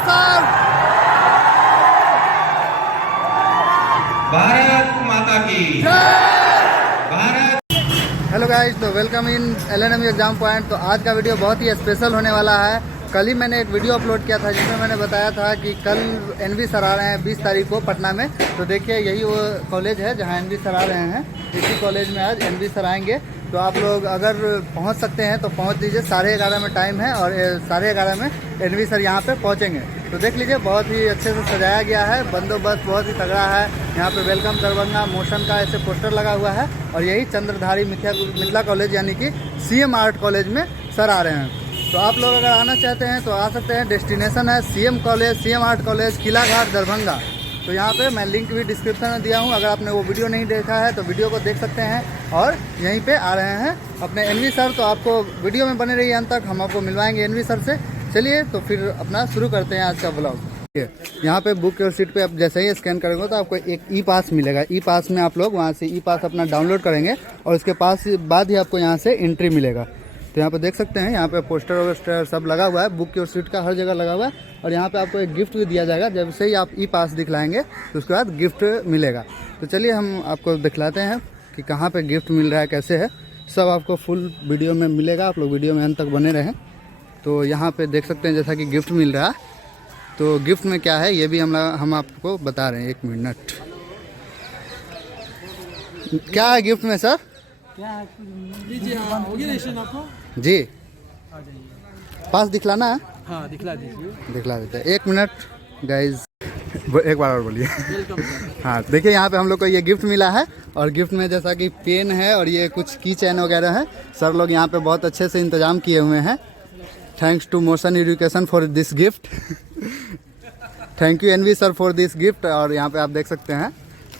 Sir. Bharat माता की Bharat. Hello guys, तो welcome in LNM exam point. तो आज का वीडियो बहुत ही स्पेशल होने वाला है। कल ही मैंने एक वीडियो अपलोड किया था जिसमें मैंने बताया था कि कल NV सर आ रहे हैं 20 तारीख को पटना में। तो देखिए यही वो कॉलेज है जहां NV सर आ रहे हैं। इसी कॉलेज में आज NV सर आएंगे। तो आप लोग अगर पहुंच सकते हैं तो पहुंच लीजिए। 11:30 में टाइम है और 11:30 में NV सर यहाँ पे पहुँचेंगे। तो देख लीजिए बहुत ही अच्छे से सजाया गया है, बंदोबस्त बहुत ही तगड़ा है। यहाँ पे वेलकम दरभंगा मोशन का ऐसे पोस्टर लगा हुआ है। और यही चंद्रधारी मिथिला कॉलेज यानी कि CM आर्ट कॉलेज में सर आ रहे हैं। तो आप लोग अगर आना चाहते हैं तो आ सकते हैं। डेस्टिनेशन है CM college, CM art college, Kila Ghat, Darbhanga. तो यहाँ पे मैं लिंक भी डिस्क्रिप्शन में दिया हूँ। अगर आपने वो वीडियो नहीं देखा है तो वीडियो को देख सकते हैं। और यहीं पे आ रहे हैं अपने NV सर। तो आपको वीडियो में बने रहिए अंत तक, हम आपको मिलवाएंगे NV सर से। चलिए तो फिर अपना शुरू करते हैं आज का ब्लॉग। यहाँ पे बुक योर सीट पे आप जैसे ही स्कैन करेंगे तो आपको एक E-पास मिलेगा। E-पास में आप लोग वहाँ से E-पास अपना डाउनलोड करेंगे और उसके बाद ही आपको यहाँ से एंट्री मिलेगा। तो यहाँ पे देख सकते हैं, यहाँ पे पोस्टर वोस्टर सब लगा हुआ है। बुक योर सीट का हर जगह लगा हुआ है। और यहाँ पे आपको एक गिफ्ट भी दिया जाएगा। जब से ही आप E-पास दिखलाएंगे तो उसके बाद गिफ्ट मिलेगा। तो चलिए हम आपको दिखलाते हैं कि कहाँ पे गिफ्ट मिल रहा है, कैसे है। सब आपको फुल वीडियो में मिलेगा। आप लोग वीडियो में अंत तक बने रहें। तो यहाँ पे देख सकते हैं जैसा कि गिफ्ट मिल रहा है। तो गिफ्ट में क्या है ये भी हम आपको बता रहे हैं। 1 मिनट, क्या है गिफ्ट में सर? क्या है? लीजिए, हाँ, होगी रजिस्ट्रेशन आपको जी। आ जाइए। पास दिखलाना है? हाँ, दिखला दीजिए। दिखला देते हैं। 1 मिनट गाइज, एक बार और बोलिए। Welcome sir. हाँ देखिए यहाँ पे हम लोग को ये गिफ्ट मिला है। और गिफ्ट में जैसा कि पेन है और ये कुछ की चैन वगैरह है। सर लोग यहाँ पे बहुत अच्छे से इंतजाम किए हुए हैं। Thanks to Motion Education for this gift. Thank you NV sir for this gift. और यहाँ पे आप देख सकते हैं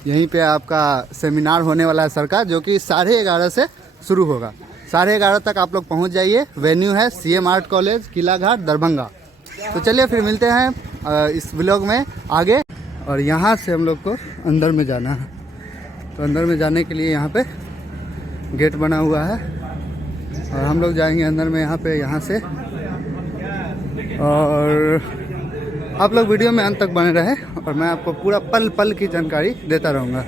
यहीं पे आपका सेमिनार होने वाला है सर का, जो कि 11:30 से शुरू होगा। 11:30 तक आप लोग पहुँच जाइए। वेन्यू है CM art college, Kila Ghat, Darbhanga. तो चलिए फिर मिलते हैं इस व्लॉग में आगे। और यहाँ से हम लोग को अंदर में जाना है। तो अंदर में जाने के लिए यहाँ पे गेट बना हुआ है और हम लोग जाएंगे अंदर में यहाँ से। और आप लोग वीडियो में अंत तक बने रहे और मैं आपको पूरा पल पल की जानकारी देता रहूँगा।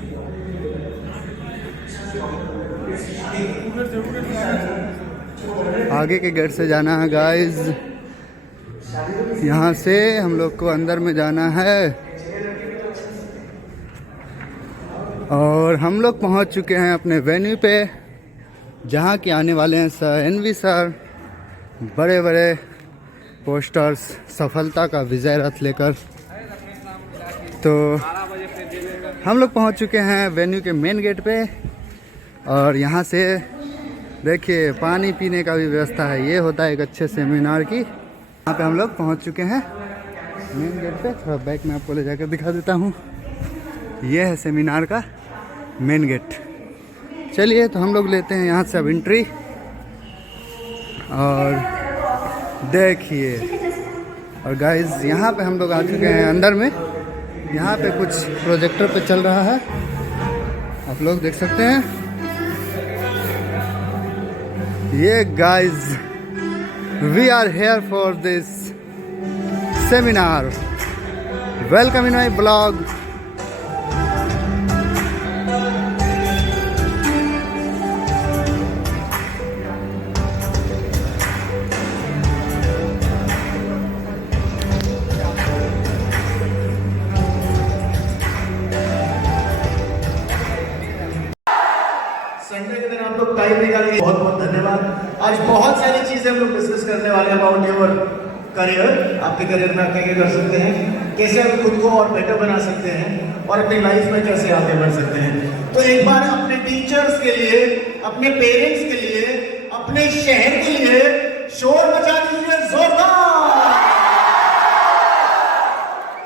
आगे के गेट से जाना है गाइस। यहाँ से हम लोग को अंदर में जाना है। और हम लोग पहुँच चुके हैं अपने वेन्यू पे, जहाँ के आने वाले हैं सर NV सर। बड़े बड़े पोस्टर्स, सफलता का विजय रथ लेकर। तो हम लोग पहुंच चुके हैं वेन्यू के मेन गेट पे। और यहाँ से देखिए पानी पीने का भी व्यवस्था है। ये होता है एक अच्छे सेमिनार की। यहाँ पे हम लोग पहुंच चुके हैं मेन गेट पे। थोड़ा बैक में आपको ले जाकर दिखा देता हूँ। ये है सेमिनार का मेन गेट। चलिए तो हम लोग लेते हैं यहाँ से अब एंट्री। और देखिए, और गाइज यहाँ पे हम लोग आ चुके हैं अंदर में। यहाँ पे कुछ प्रोजेक्टर पे चल रहा है, आप लोग देख सकते हैं। ये guys, we are here for this seminar. Welcome in my blog. Sunday के दिन आप लोग टाइम निकालिए, बहुत बहुत धन्यवाद। आज बहुत सारी चीजें हम लोग डिस्कस करने वाले हैं अबाउट योर करियर। आपके करियर में आप क्या क्या कर सकते हैं, कैसे आप खुद को और बेटर बना सकते हैं और अपनी लाइफ में कैसे आगे बढ़ सकते हैं। तो एक बार अपने टीचर्स के लिए, अपने पेरेंट्स के लिए, अपने शहर के लिए शोर मचा दीजिए जोरदार।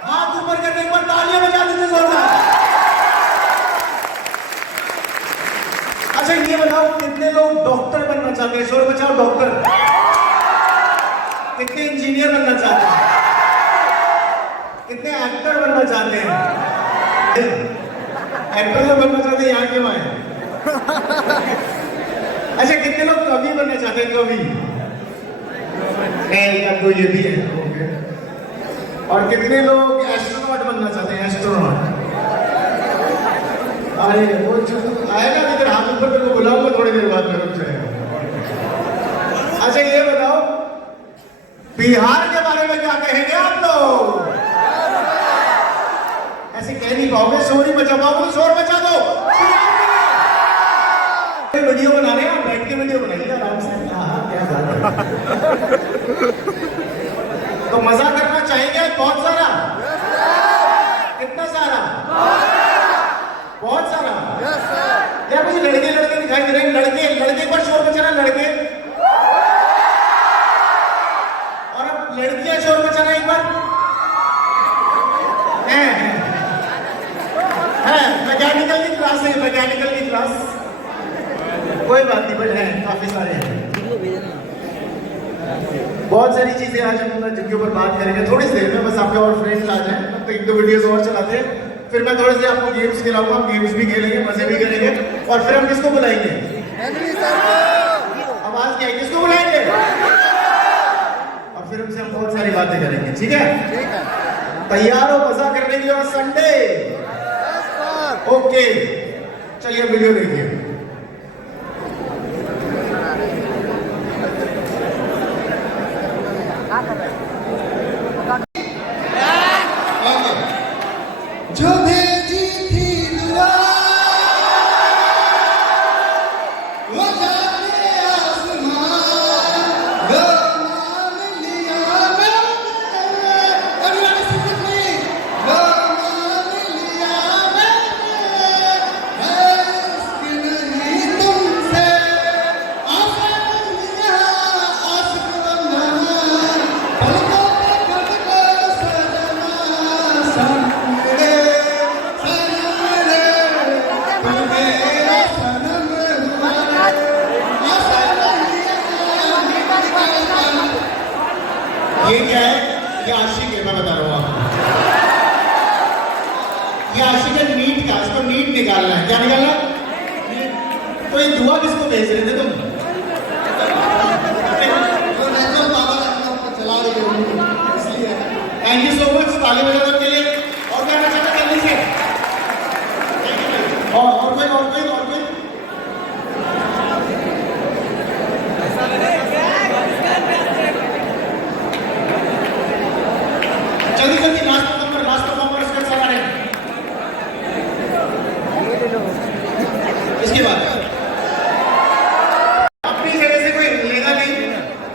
हाथ ऊपर करके एक बार तालियां बजा दीजिए जोरदार। अच्छा ये बताओ, कितने लोग डॉक्टर बनना चाहते हैं? शोर बचाओ डॉक्टर। कितने इंजीनियर बनना चाहते हैं? कितने एक्टर बनना चाहते हैं? एक्टर जो बनना चाहते हैं यहाँ क्यों आए? अच्छा कितने लोग कवि बनना चाहते हैं? कवि तो ये भी है। और कितने लोग एस्ट्रोनॉट बनना चाहते हैं? एस्ट्रोनॉट। अरे वो जो आएगा इधर हाथ ऊपर मेरे को बुलाऊंगा थोड़ी देर बाद में, रुक जाएगा। अच्छा ये बताओ बिहार के बारे में क्या कहेंगे आप लोग? ऐसे कह नहीं पाओगे, शोर ही बचा पाओगे, शोर बचा दो। वीडियो बना रहे हैं आप, बैठ के वीडियो बनाइए आराम से। हाँ क्या बात है। तो मजा करना चाहेंगे बहुत सारा? कितना सारा? बहुत सारा। यार मुझे लड़के लड़के दिखाई दे रहे हैं, लड़के लड़के पर शोर बचा रहा, लड़के। और अब लड़कियां शोर बचा रहा एक बार। मैकेनिकल की क्लास है, मैकेनिकल की क्लास। कोई बात नहीं, बट है काफी सारे हैं। बहुत सारी चीजें आज हम जिनके ऊपर बात करेंगे थोड़ी देर में, बस आपके और फ्रेंड्स आ जाएं तो एक दो वीडियोस और चलाते हैं, फिर मैं थोड़ी देर आपको गेम्स खिलाऊंगा, गेम्स भी खेलेंगे, मजे भी करेंगे, और फिर हम किसको बुलाएंगे? आवाज क्या है, किसको बुलाएंगे? और फिर उनसे हम बहुत सारी बातें करेंगे, ठीक है? तैयार हो मजा करने के लिए? और संडे ओके, चलिए वीडियो देखिए। जो भेजी थी दुआ वो जाने आसमान, वो मान लिया मैंने, everyone listen to me, वो मान लिया मैंने, है इश्क नहीं तुमसे, आसान दुनिया आशिक बंधना, पलकों पे खड़को सजना सामने। ये क्या है? ये आशिक है, मैं बता रहा हूँ आपको। ये आशिक है नीट का, इसको नीट निकालना है। क्या निकालना है? तो ये दुआ किसको भेज रहे थे तुम? चला रहे हो इसलिए। थैंक यू सो मच, ताली बजाने के लिए। और क्या करना चाहते जल्दी से? और कोई और कोई और कोई? जल्दी जल्दी लास्ट परफॉर्मर इसके साथ आ रहे हैं। इसके बाद अपनी जगह से कोई हिलेगा नहीं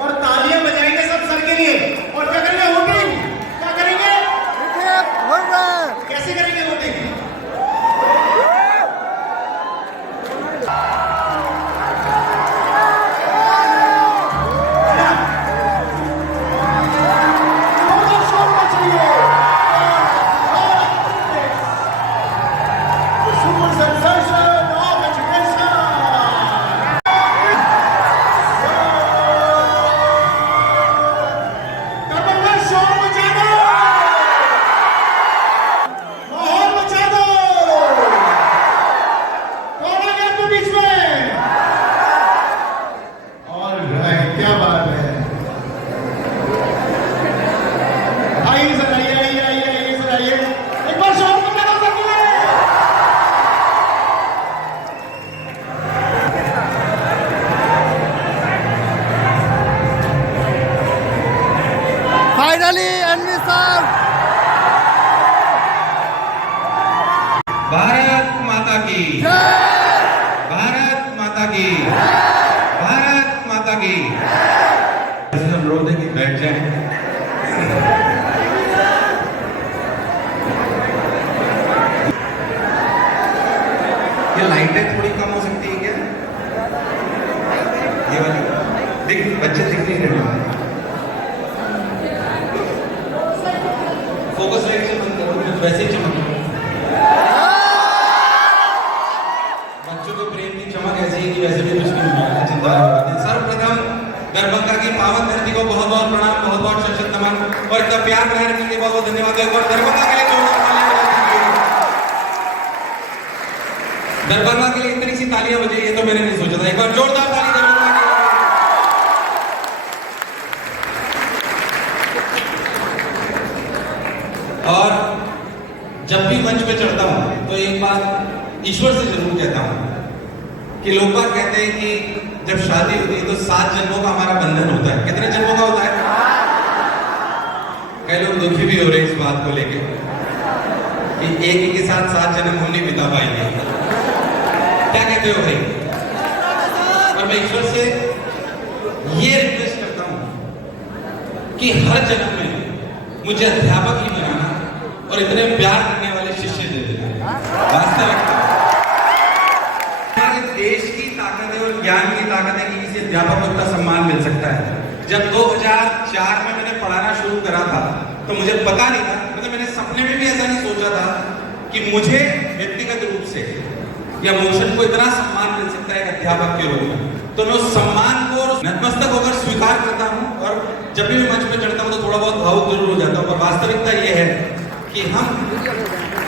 और तालियां बजाएंगे सब सर के लिए। और क्या करेंगे? वोटिंग। क्या करेंगे? कैसे करेंगे वोटिंग? फाइनली एनवी साहब। भारत माता की, भारत माता की, भारत माता की। हम रो देंगे, बैठ जाए। ये लाइटें थोड़ी कम हो सकती है क्या? ये वाली देख, बच्चे दिख नहीं रहे। फोकस लाइट से बंद करो, वैसे ही चमक। बच्चों को प्रेम की चमक ऐसी है कि वैसे भी कुछ नहीं है, चिंता नहीं। सर्वप्रथम दरभंगा की पावन धरती को बहुत बहुत प्रणाम, बहुत बहुत सशक्त नमन, और इतना प्यार बनाए रखने के लिए बहुत बहुत धन्यवाद। एक बार दरभंगा के लिए जोरदार तालियां। दरभंगा के लिए इतनी सी तालियां बजी, ये तो मैंने नहीं सोचा था। एक बार जोरदार ताली दरभंगा के लिए। और जब भी मंच पे चढ़ता हूँ तो एक बात ईश्वर से जरूर कहता हूँ कि लोग बात कहते हैं कि जब शादी होती है तो 7 जन्मों का हमारा बंधन होता है। कितने जन्मों का होता है? कई लोग दुखी भी हो रहे हैं इस बात को लेकर कि एक ही के साथ 7 जन्म हम नहीं बिता पाएंगे। क्या कहते हो भाई? और मैं ईश्वर से ये रिक्वेस्ट करता हूं कि हर जन्म में मुझे अध्यापक ही बनाना और इतने प्यार करने वाले शिष्य दे देना। वास्तविकता देश की ताकत है और ज्ञान की ताकत है कि किसी अध्यापक को इतना सम्मान मिल सकता है। जब 2004 में मैंने पढ़ाना शुरू करा था तो मुझे पता नहीं था, मतलब मैंने सपने में भी ऐसा नहीं सोचा था कि मुझे व्यक्तिगत रूप से या मोशन को इतना सम्मान मिल सकता है एक अध्यापक के रूप में। तो मैं उस सम्मान को नतमस्तक होकर स्वीकार करता हूँ और जब भी मैं मंच पे चढ़ता हूँ तो थोड़ा बहुत भावुक जरूर हो जाता हूँ। पर वास्तविकता ये है कि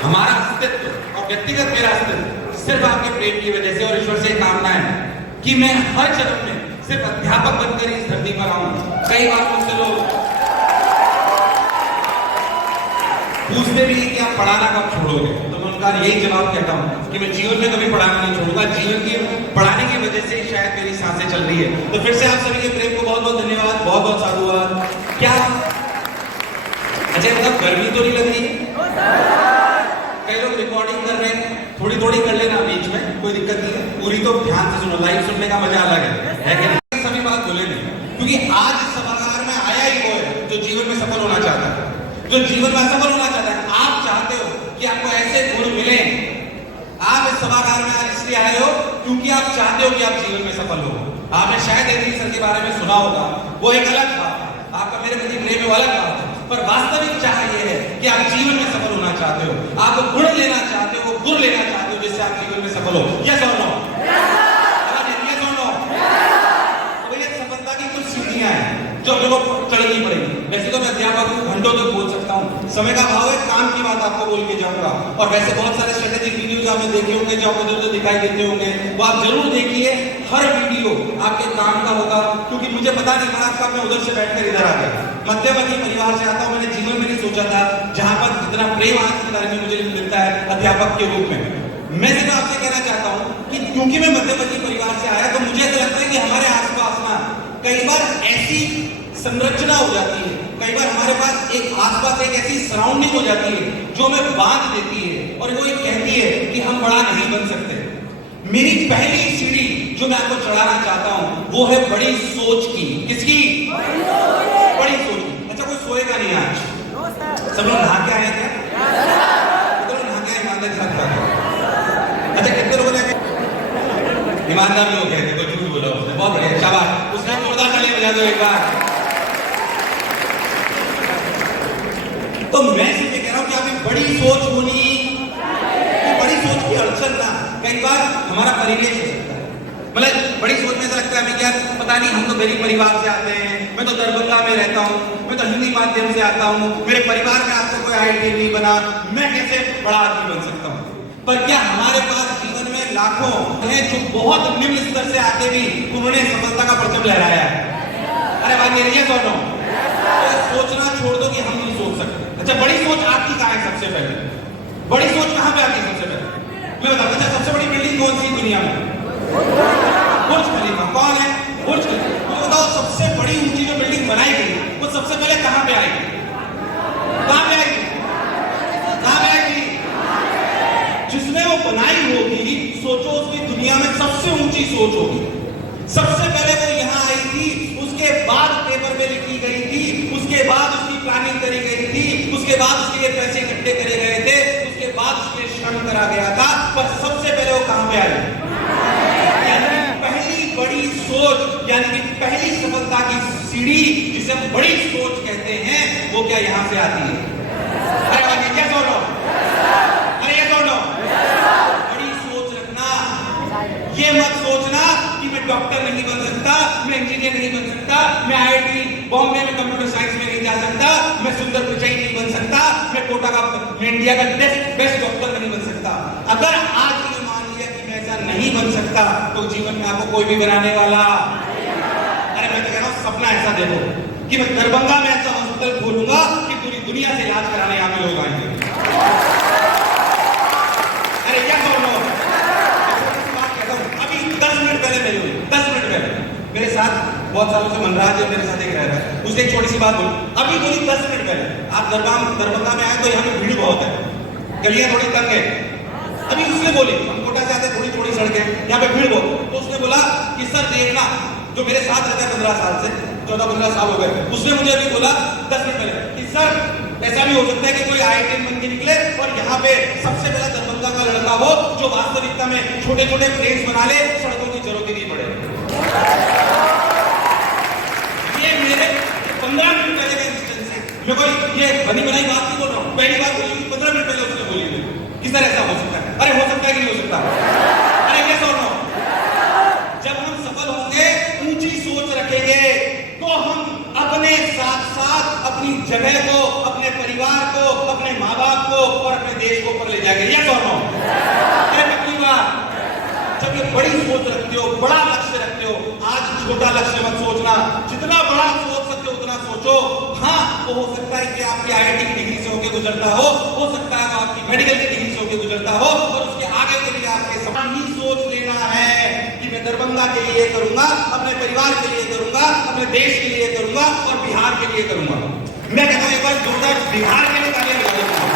हमारा अस्तित्व और व्यक्तिगत मेरा अस्तित्व सिर्फ आपके प्रेम की वजह से और ईश्वर से कामना है कि मैं हर जन्म में सिर्फ अध्यापक बनकर इस धरती पर आऊं। कई बार मुझसे लोग पूछते भी कि आप पढ़ाना कब छोड़ोगे, तो मैं उनका यही जवाब कहता हूं कि मैं जीवन में कभी पढ़ाना नहीं छोड़ूंगा। जीवन की पढ़ाने की वजह से शायद मेरी सांसें चल रही है। तो फिर से आप सभी के प्रेम को बहुत बहुत धन्यवाद, बहुत बहुत साधुवाद। क्या अच्छा मतलब गर्मी तो नहीं लग रही है? कई लोग रिकॉर्डिंग कर रहे हैं, थोड़ी थोड़ी कर लेना बीच में, कोई दिक्कत नहीं है। पूरी तो ध्यान से सुनो, लाइव सुनने का मजा अलग है कि नहीं? सभी बात बोले नहीं, क्योंकि आज इस सभागार में आया ही वो है जो जीवन में सफल होना चाहता है, जो जीवन में सफल होना चाहता है। आप चाहते हो कि आपको ऐसे गुण मिले। आप इस सभागार में आज इसलिए आए हो क्योंकि आप चाहते हो कि आप जीवन में सफल हो। आपने शायद एनवी सर के बारे में सुना होगा, वो एक अलग बात है, आपका मेरे प्रति प्रेम वो अलग बात है। पर वास्तविक चाह ये है कि आप जीवन में सफल होना चाहते हो, आप गुण लेना चाहते हो, गुण लेना चाहते हो जिससे आप जीवन में सफल हो। यस और नो? यस और नो? तो ये सफलता की कुछ सीढ़ियां हैं जो हम लोगों को चढ़नी पड़ेगी। वैसे तो मैं अध्यापक हूँ, घंटों तक बोल सकता हूँ, समय का भाव है, काम की बात आपको बोल के जाऊंगा। और वैसे बहुत सारे स्ट्रेटेजिक वीडियोज आपने देखे होंगे जो आपको इधर दिखाई देते होंगे, वो आप जरूर देखिए। हर वीडियो आपके काम का होगा, क्योंकि मुझे पता नहीं था कब मैं उधर से बैठकर इधर आ गया। मध्यवर्गीय परिवार से आता हूँ, मैंने जीवन में नहीं सोचा था जहां पर इतना प्रेम आज के बारे में मुझे मिलता है अध्यापक के रूप में। मैं सिर्फ आपसे कहना चाहता हूँ कि क्योंकि मैं मध्यवर्गीय परिवार से आया तो मुझे ऐसा लगता है कि हमारे आसपास ना कई बार ऐसी संरचना हो जाती है, कई बार हमारे पास एक आसपास एक ऐसी सराउंडिंग हो जाती है जो हमें बांध देती है और वो ये कहती है कि हम बड़ा नहीं बन सकते। मेरी पहली सीढ़ी जो मैं आपको चढ़ाना चाहता हूं वो है बड़ी सोच की। किसकी? बड़ी सोच की। अच्छा कोई सोएगा नहीं आज? सब लोग नहा के आए थे? कितने लोग नहा के आए? ईमानदारी साथ बात। अच्छा कितने लोगों ने ईमानदार लोग कहते, कोई झूठ बोला उसने? बहुत बढ़िया, शाबाश। उसने जोरदार ताली बजा दो एक बार। तो मैं सिर्फ कह रहा हूं कि आपकी बड़ी सोच होनी, बड़ी सोच की अड़चन ना कई बार हमारा परिवेश हो सकता है। मतलब बड़ी सोच में ऐसा लगता है क्या पता नहीं, हम तो गरीब परिवार से आते हैं, मैं तो दरभंगा में रहता हूँ, मैं तो हिंदी माध्यम से आता हूँ, मेरे परिवार में आज तक कोई आईटी नहीं बना, मैं कैसे बड़ा आदमी बन सकता हूँ? पर क्या हमारे पास जीवन में लाखों हैं जो बहुत निम्न स्तर से आके भी उन्होंने सफलता का परचम लहराया है? अरे बात नहीं है दोनों? तो सोचना छोड़ दो कि हम नहीं सोच सकते। अच्छा बड़ी सोच आपकी कहाँ है? सबसे पहले बड़ी सोच कहाँ पे आती है? सबसे पहले मैं बताऊं। अच्छा सबसे बड़ी बिल्डिंग कौन सी दुनिया में? बुर्ज खलीफा। कौन है? बुर्ज खलीफा। तो बताओ सबसे बड़ी ऊंची जो बिल्डिंग बनाई गई वो सबसे पहले कहाँ पे आएगी? कहाँ पे आएगी? कहाँ पे आएगी? जिसने वो बनाई होगी, सोचो उसकी दुनिया में सबसे ऊंची सोच होगी। सबसे पहले वो यहाँ आई थी, उसके बाद पेपर में लिखी गई थी, उसके बाद उसकी प्लानिंग करी गई थी, उसके बाद उसके लिए पैसे इकट्ठे करे गए थे, उसके बाद उसके लिए श्रम करा गया था। पर सबसे पहले वो कहां पे आई? यानी पहली बड़ी सोच, यानी कि पहली सफलता की सीढ़ी जिसे हम बड़ी सोच कहते हैं, वो क्या यहां से आती है? अरे बाकी क्या बोलो? अरे ये बोलो, बड़ी सोच रखना। ये मत सोचना कि मैं डॉक्टर नहीं बन सकता, मैं इंजीनियर नहीं बन सकता, मैं आईआईटी बॉम्बे में कंप्यूटर साइंस में नहीं जा सकता, मैं सुंदर पिचाई नहीं बन सकता, मैं कोटा का, मैं इंडिया का बेस्ट डॉक्टर नहीं बन सकता। अगर आज ये मान लिया कि मैं ऐसा नहीं बन सकता तो जीवन में आपको कोई भी बनाने वाला। अरे मैं कह रहा हूँ सपना ऐसा देखो कि मैं दरभंगा में ऐसा हॉस्पिटल खोलूंगा कि पूरी दुनिया से इलाज कराने यहाँ पे लोग आएंगे। अरे क्या बोल रहा हूँ, बात कहता हूँ, अभी 10 मिनट पहले मिले हुए, 10 मिनट पहले मेरे साथ बहुत सालों से मनराज है, मेरे साथ एक रह रहा है, उसने एक छोटी सी बात बोली, अभी बोली 10 मिनट पहले, आप दरभंगा में आए तो यहाँ पे भीड़ बहुत है, गलियां थोड़ी तंग है। अभी उसने बोली, हम कोटा से आते थोड़ी थोड़ी सड़कें, यहाँ पे भीड़ बहुत, तो उसने बोला कि सर देखना, जो मेरे साथ रहता है 15 साल से, 14-15 साल हो गए, उसने मुझे अभी बोला 10 मिनट पहले कि सर ऐसा भी हो सकता है कि कोई IIT बन के निकले और यहाँ पे सबसे पहला दरभंगा का लड़का हो जो वास्तविकता में छोटे छोटे प्लेन्स बना ले, सड़कों की जरूरत ही नहीं पड़े। ये मेरे 15 मिनट पहले का इंस्टेंस है, मैं कोई ये बनी बनाई बात नहीं बोल रहा हूँ, पहली बात बोली 15 मिनट पहले उसने बोली कि सर ऐसा हो सकता है। अरे हो सकता है कि नहीं हो सकता? अरे क्या सोच रहा हूँ, जब हम सफल होंगे, ऊंची सोच रखेंगे, तो हम अपने साथ साथ अपनी जगह को, अपने परिवार को, अपने माँ बाप को और अपने देश को ऊपर ले जाएंगे। यह सोच रहा हूँ। अरे पहली बार जब ये बड़ी सोच रखते हो, बड़ा लक्ष्य रखते हो, आज छोटा लक्ष्य मत सोचना, जितना बड़ा सोच सकते हो उतना सोचो। हाँ, वो हो सकता है कि आपकी IIT की डिग्री से होकर गुजरता हो सकता है आपकी मेडिकल की डिग्री से होकर गुजरता हो, और उसके आगे के लिए आपके समान ही सोच लेना है कि मैं दरभंगा के लिए करूंगा, अपने परिवार के लिए करूंगा, अपने देश के लिए करूंगा और बिहार के लिए करूंगा। मैं कहता हूं एक बार जोरदार बिहार के लिए तालियां बजा देता हूं।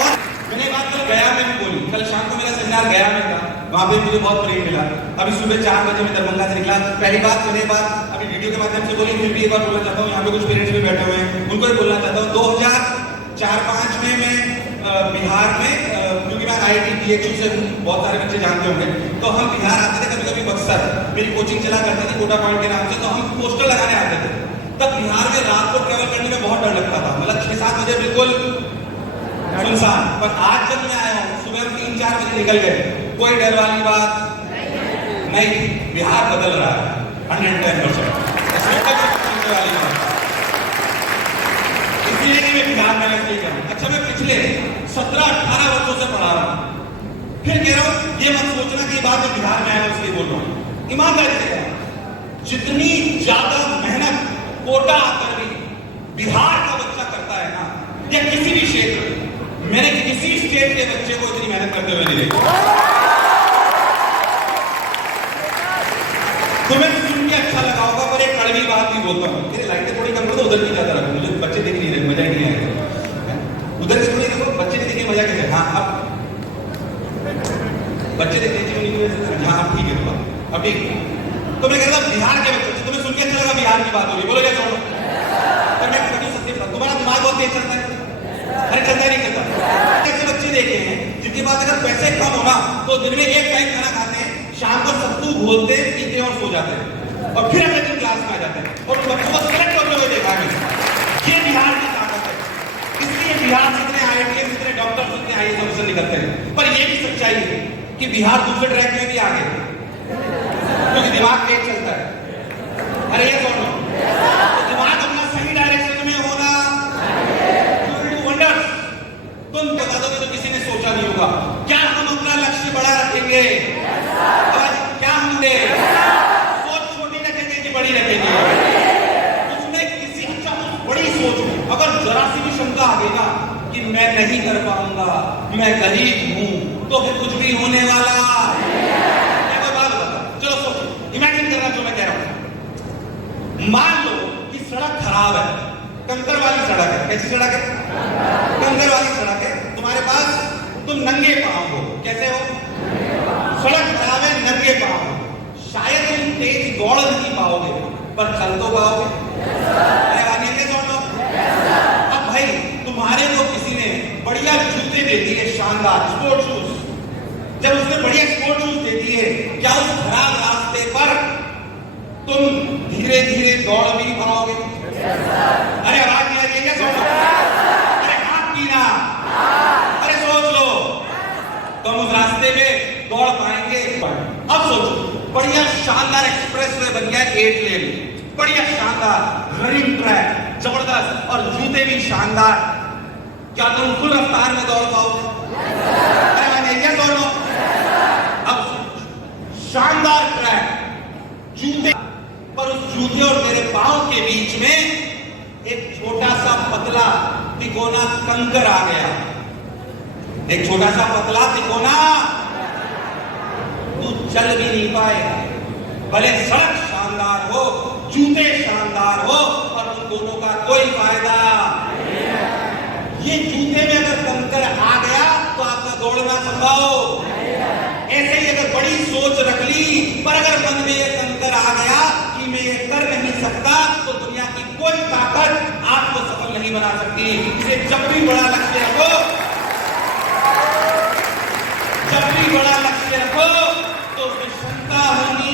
और मैंने बात कल गया में भी बोली, कल शाम को मेरा सेमिनार गया में था, वहां पे मुझे बहुत प्रेम मिला। अभी सुबह 4 बजे मैं दरभंगा से निकला, पहली बात मैंने बात अभी वीडियो के माध्यम से बोली, फिर भी एक बार बोलना चाहता हूँ, यहाँ पे कुछ पेरेंट्स भी बैठे हुए हैं, उनको भी बोलना चाहता हूँ। 2004-5 में मैं बिहार में, क्योंकि मैं IIT BHU से हूँ, बहुत सारे बच्चे जानते होंगे, तो हम बिहार आते थे कभी कभी बक्सर, मेरी कोचिंग चला करती थी कोटा पॉइंट के नाम से, तो हम पोस्टर लगाने आते थे। तब बिहार में रात को ट्रेवल करने में बहुत डर लगता था, मतलब 6-7 बजे बिल्कुल सुनसान। पर आज जब मैं आया हूँ, सुबह हम 3-4 बजे निकल गए, कोई डर वाली बात नहीं, बिहार बदल रहा है 110%। इसलिए मैं बिहार में नहीं कर रहा हूँ। अच्छा, मैं पिछले 17-18 वर्षों से पढ़ा रहा हूँ, फिर कह रहा हूँ ये मत सोचना कि बात जो बिहार में आया इसलिए बोल रहा हूँ। ईमानदारी से कह रहा हूँ, जितनी ज्यादा मेहनत कोटा आकर भी बिहार का बच्चा करता है ना, या किसी भी क्षेत्र में, मैंने किसी स्टेट के बच्चे को इतनी मेहनत करते हुए नहीं देखा। तुम्हें सुन के अच्छा लगा होगा, पर एक कड़वी बात भी बोलता हूँ, मेरे लाइटें थोड़ी कम करो, उधर भी ज्यादा रखो, मुझे बच्चे देख नहीं रहे, मजा नहीं आएगा। उधर से थोड़ी देखो, बच्चे देखेंगे मजा कैसे। हाँ, अब बच्चे देखने, हाँ अब ठीक है, अब ठीक। तो मैं कहता बिहार के बच्चे, तुम्हें सुन के अच्छा लगा, बिहार की बात हो रही, बोलो क्या छोड़ो। पर मैं कभी सत्य, तुम्हारा दिमाग बहुत तेज चलता है। अरे चलता नहीं चलता। ऐसे बच्चे देखे हैं जिनके पास अगर पैसे कम होना तो दिन में एक टाइम खाना खाते हैं, शाम को सत्तू घोलते पीते और सो जाते हैं, और फिर अगले दिन क्लास में आ जाते हैं, और बच्चों को सेलेक्ट होते हुए देखा है। ये बिहार की ताकत है। इसलिए बिहार से इतने IIT, इतने डॉक्टर, इतने IAS ऑफिसर निकलते हैं। पर ये भी सच्चाई है कि बिहार दूसरे ट्रैक में भी आगे, क्योंकि दिमाग तेज चलता है। अरे ये सुनो, दिमाग अपना सही डायरेक्शन में होना, तुम बता दोगे तो किसी ने सोचा नहीं होगा। क्या हम अपना लक्ष्य बड़ा रखेंगे? क्या हम सोच छोटी रखेंगे कि बड़ी रखेंगे? उसमें किसी अच्छा बड़ी सोच में अगर जरा सी भी शंका आ गई ना कि मैं नहीं कर पाऊंगा, मैं गरीब हूं, तो फिर कुछ भी होने वाला। मैं कोई बात बता, चलो सोचो, इमेजिन करना जो मैं कह रहा हूं। मान लो कि सड़क खराब है, कंकर वाली सड़क है। कैसी सड़क है? कंकर वाली सड़क है। तुम्हारे पास, तुम नंगे पांव हो। कैसे हो? सड़क खराब है, नंगे पांव हो। शायद तुम तेज दौड़ नहीं पाओगे, पर चल तो पाओगे। अब भाई तुम्हारे को किसी ने बढ़िया जूते दे दिए, शानदार स्पोर्ट शूज, जब उसने बढ़िया स्पोर्ट शूज दे दिए, क्या उस खराब रास्ते पर तुम धीरे धीरे दौड़ भी पाओगे? अरे आवाज नहीं आ रही है क्या? सोचो, अरे हाथ पीना, अरे सोच लो, तुम उस रास्ते में दौड़ पाएंगे? अब सोचो, बढ़िया शानदार एक्सप्रेस वे बन गया 8 लेन, बढ़िया शानदार रनिंग ट्रैक, जबरदस्त, और जूते भी शानदार। क्या तुम फुल रफ्तार में दौड़ पाओगे? अरे क्या दौड़ लो। अब शानदार ट्रैक, जूते, पर उस जूते और तेरे पांव के बीच में एक छोटा सा पतला तिकोना कंकर आ गया। एक छोटा सा पतला तिकोना, तू चल भी नहीं पाएगा, भले सड़क शानदार हो, जूते शानदार हो, और उन दोनों का कोई फायदा। ये जूते में अगर कंकर आ गया तो आपका दौड़ना संभव। ऐसे ही अगर बड़ी सोच रख ली, पर अगर मन में ये कंकर आ गया कि मैं ये कर नहीं सकता, तो दुनिया की कोई ताकत आपको सफल नहीं बना सकती। इसे जब भी बड़ा लक्ष्य रखो, जब भी बड़ा लक्ष्य रखो, तो उसमें शंका होनी,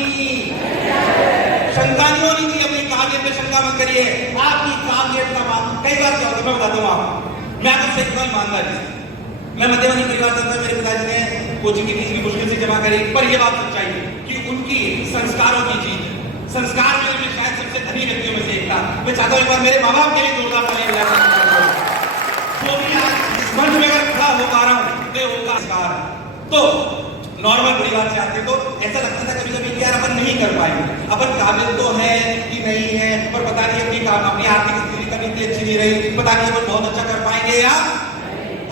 शंका नहीं होनी चाहिए। अपनी काबिलियत में शंका मत करिए। आपकी काबिलियत का माप कई बार क्या होता है मैं बताता हूँ आपको। मैं आपको सही कहूँ ईमानदारी से, मैं मध्यवर्गीय परिवार से था। मेरे पिताजी ने कोचिंग की फीस भी मुश्किल से जमा करी, पर यह बात सच्चाई है कि उनकी संस्कारों की जीत, संस्कार में मैं शायद सबसे धनी व्यक्तियों में से एक था। मैं चाहता हूँ एक बार मेरे माँ बाप के लिए जोरदार ताली बजाएं। जो भी आज इस मंच में अगर खड़ा हो पा रहा हूँ, मैं उनका संस्कार। तो नॉर्मल परिवार से आते तो ऐसा लगता था कभी कभी कि यार अपन नहीं कर पाएंगे, अपन काबिल तो है कि नहीं है, पर पता नहीं अपनी आर्थिक स्थिति कभी इतनी अच्छी नहीं रही, पता नहीं अपन बहुत अच्छा कर पाएंगे। या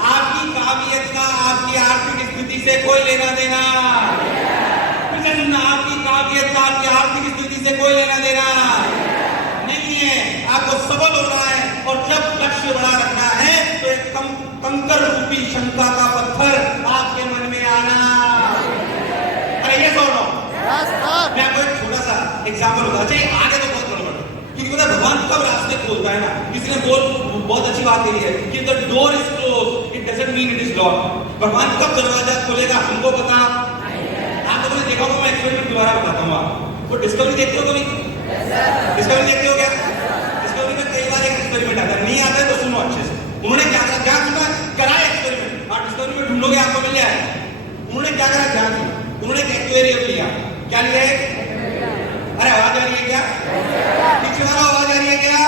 आपकी काबिलियत का आपकी आर्थिक स्थिति से कोई लेना देना आपकी काबिलियत का आपकी आर्थिक स्थिति से कोई लेना देना नहीं है। आपको सबल होना है, और जब लक्ष्य बड़ा रखना है तो एक कंकर रूपी शंका का पत्थर आपके मन में आना। अरे ये सुनो, मैं आपको एक छोटा सा एग्जाम्पल बता चाहिए, आगे तो बहुत गड़बड़, क्योंकि पता भगवान कब रास्ते खोलता है ना। किसी ने बहुत अच्छी बात कही है कि the door is close, it doesn't mean it is locked. भगवान कब दरवाजा खोलेगा हमको पता। आपको मैंने देखा होगा, मैं एक्सपेरिमेंट दोबारा बताता हूँ आपको। वो डिस्कवरी देखते हो कभी? डिस्कवरी देखते हो क्या? डिस्कवरी में कई बार एक एक्सपेरिमेंट आता है, नहीं आता है तो सुनो अच्छे से। उन्होंने क्या करा, क्या सुना, कराया एक्सपेरिमेंट। आप डिस्कवरी में ढूंढोगे आपको मिल जाए। उन्होंने क्या करा, क्या किया, उन्होंने एक एक्वेरियम लिया। क्या लिया है? अरे आवाज आ रही है क्या? पीछे वाला आवाज आ रही है क्या?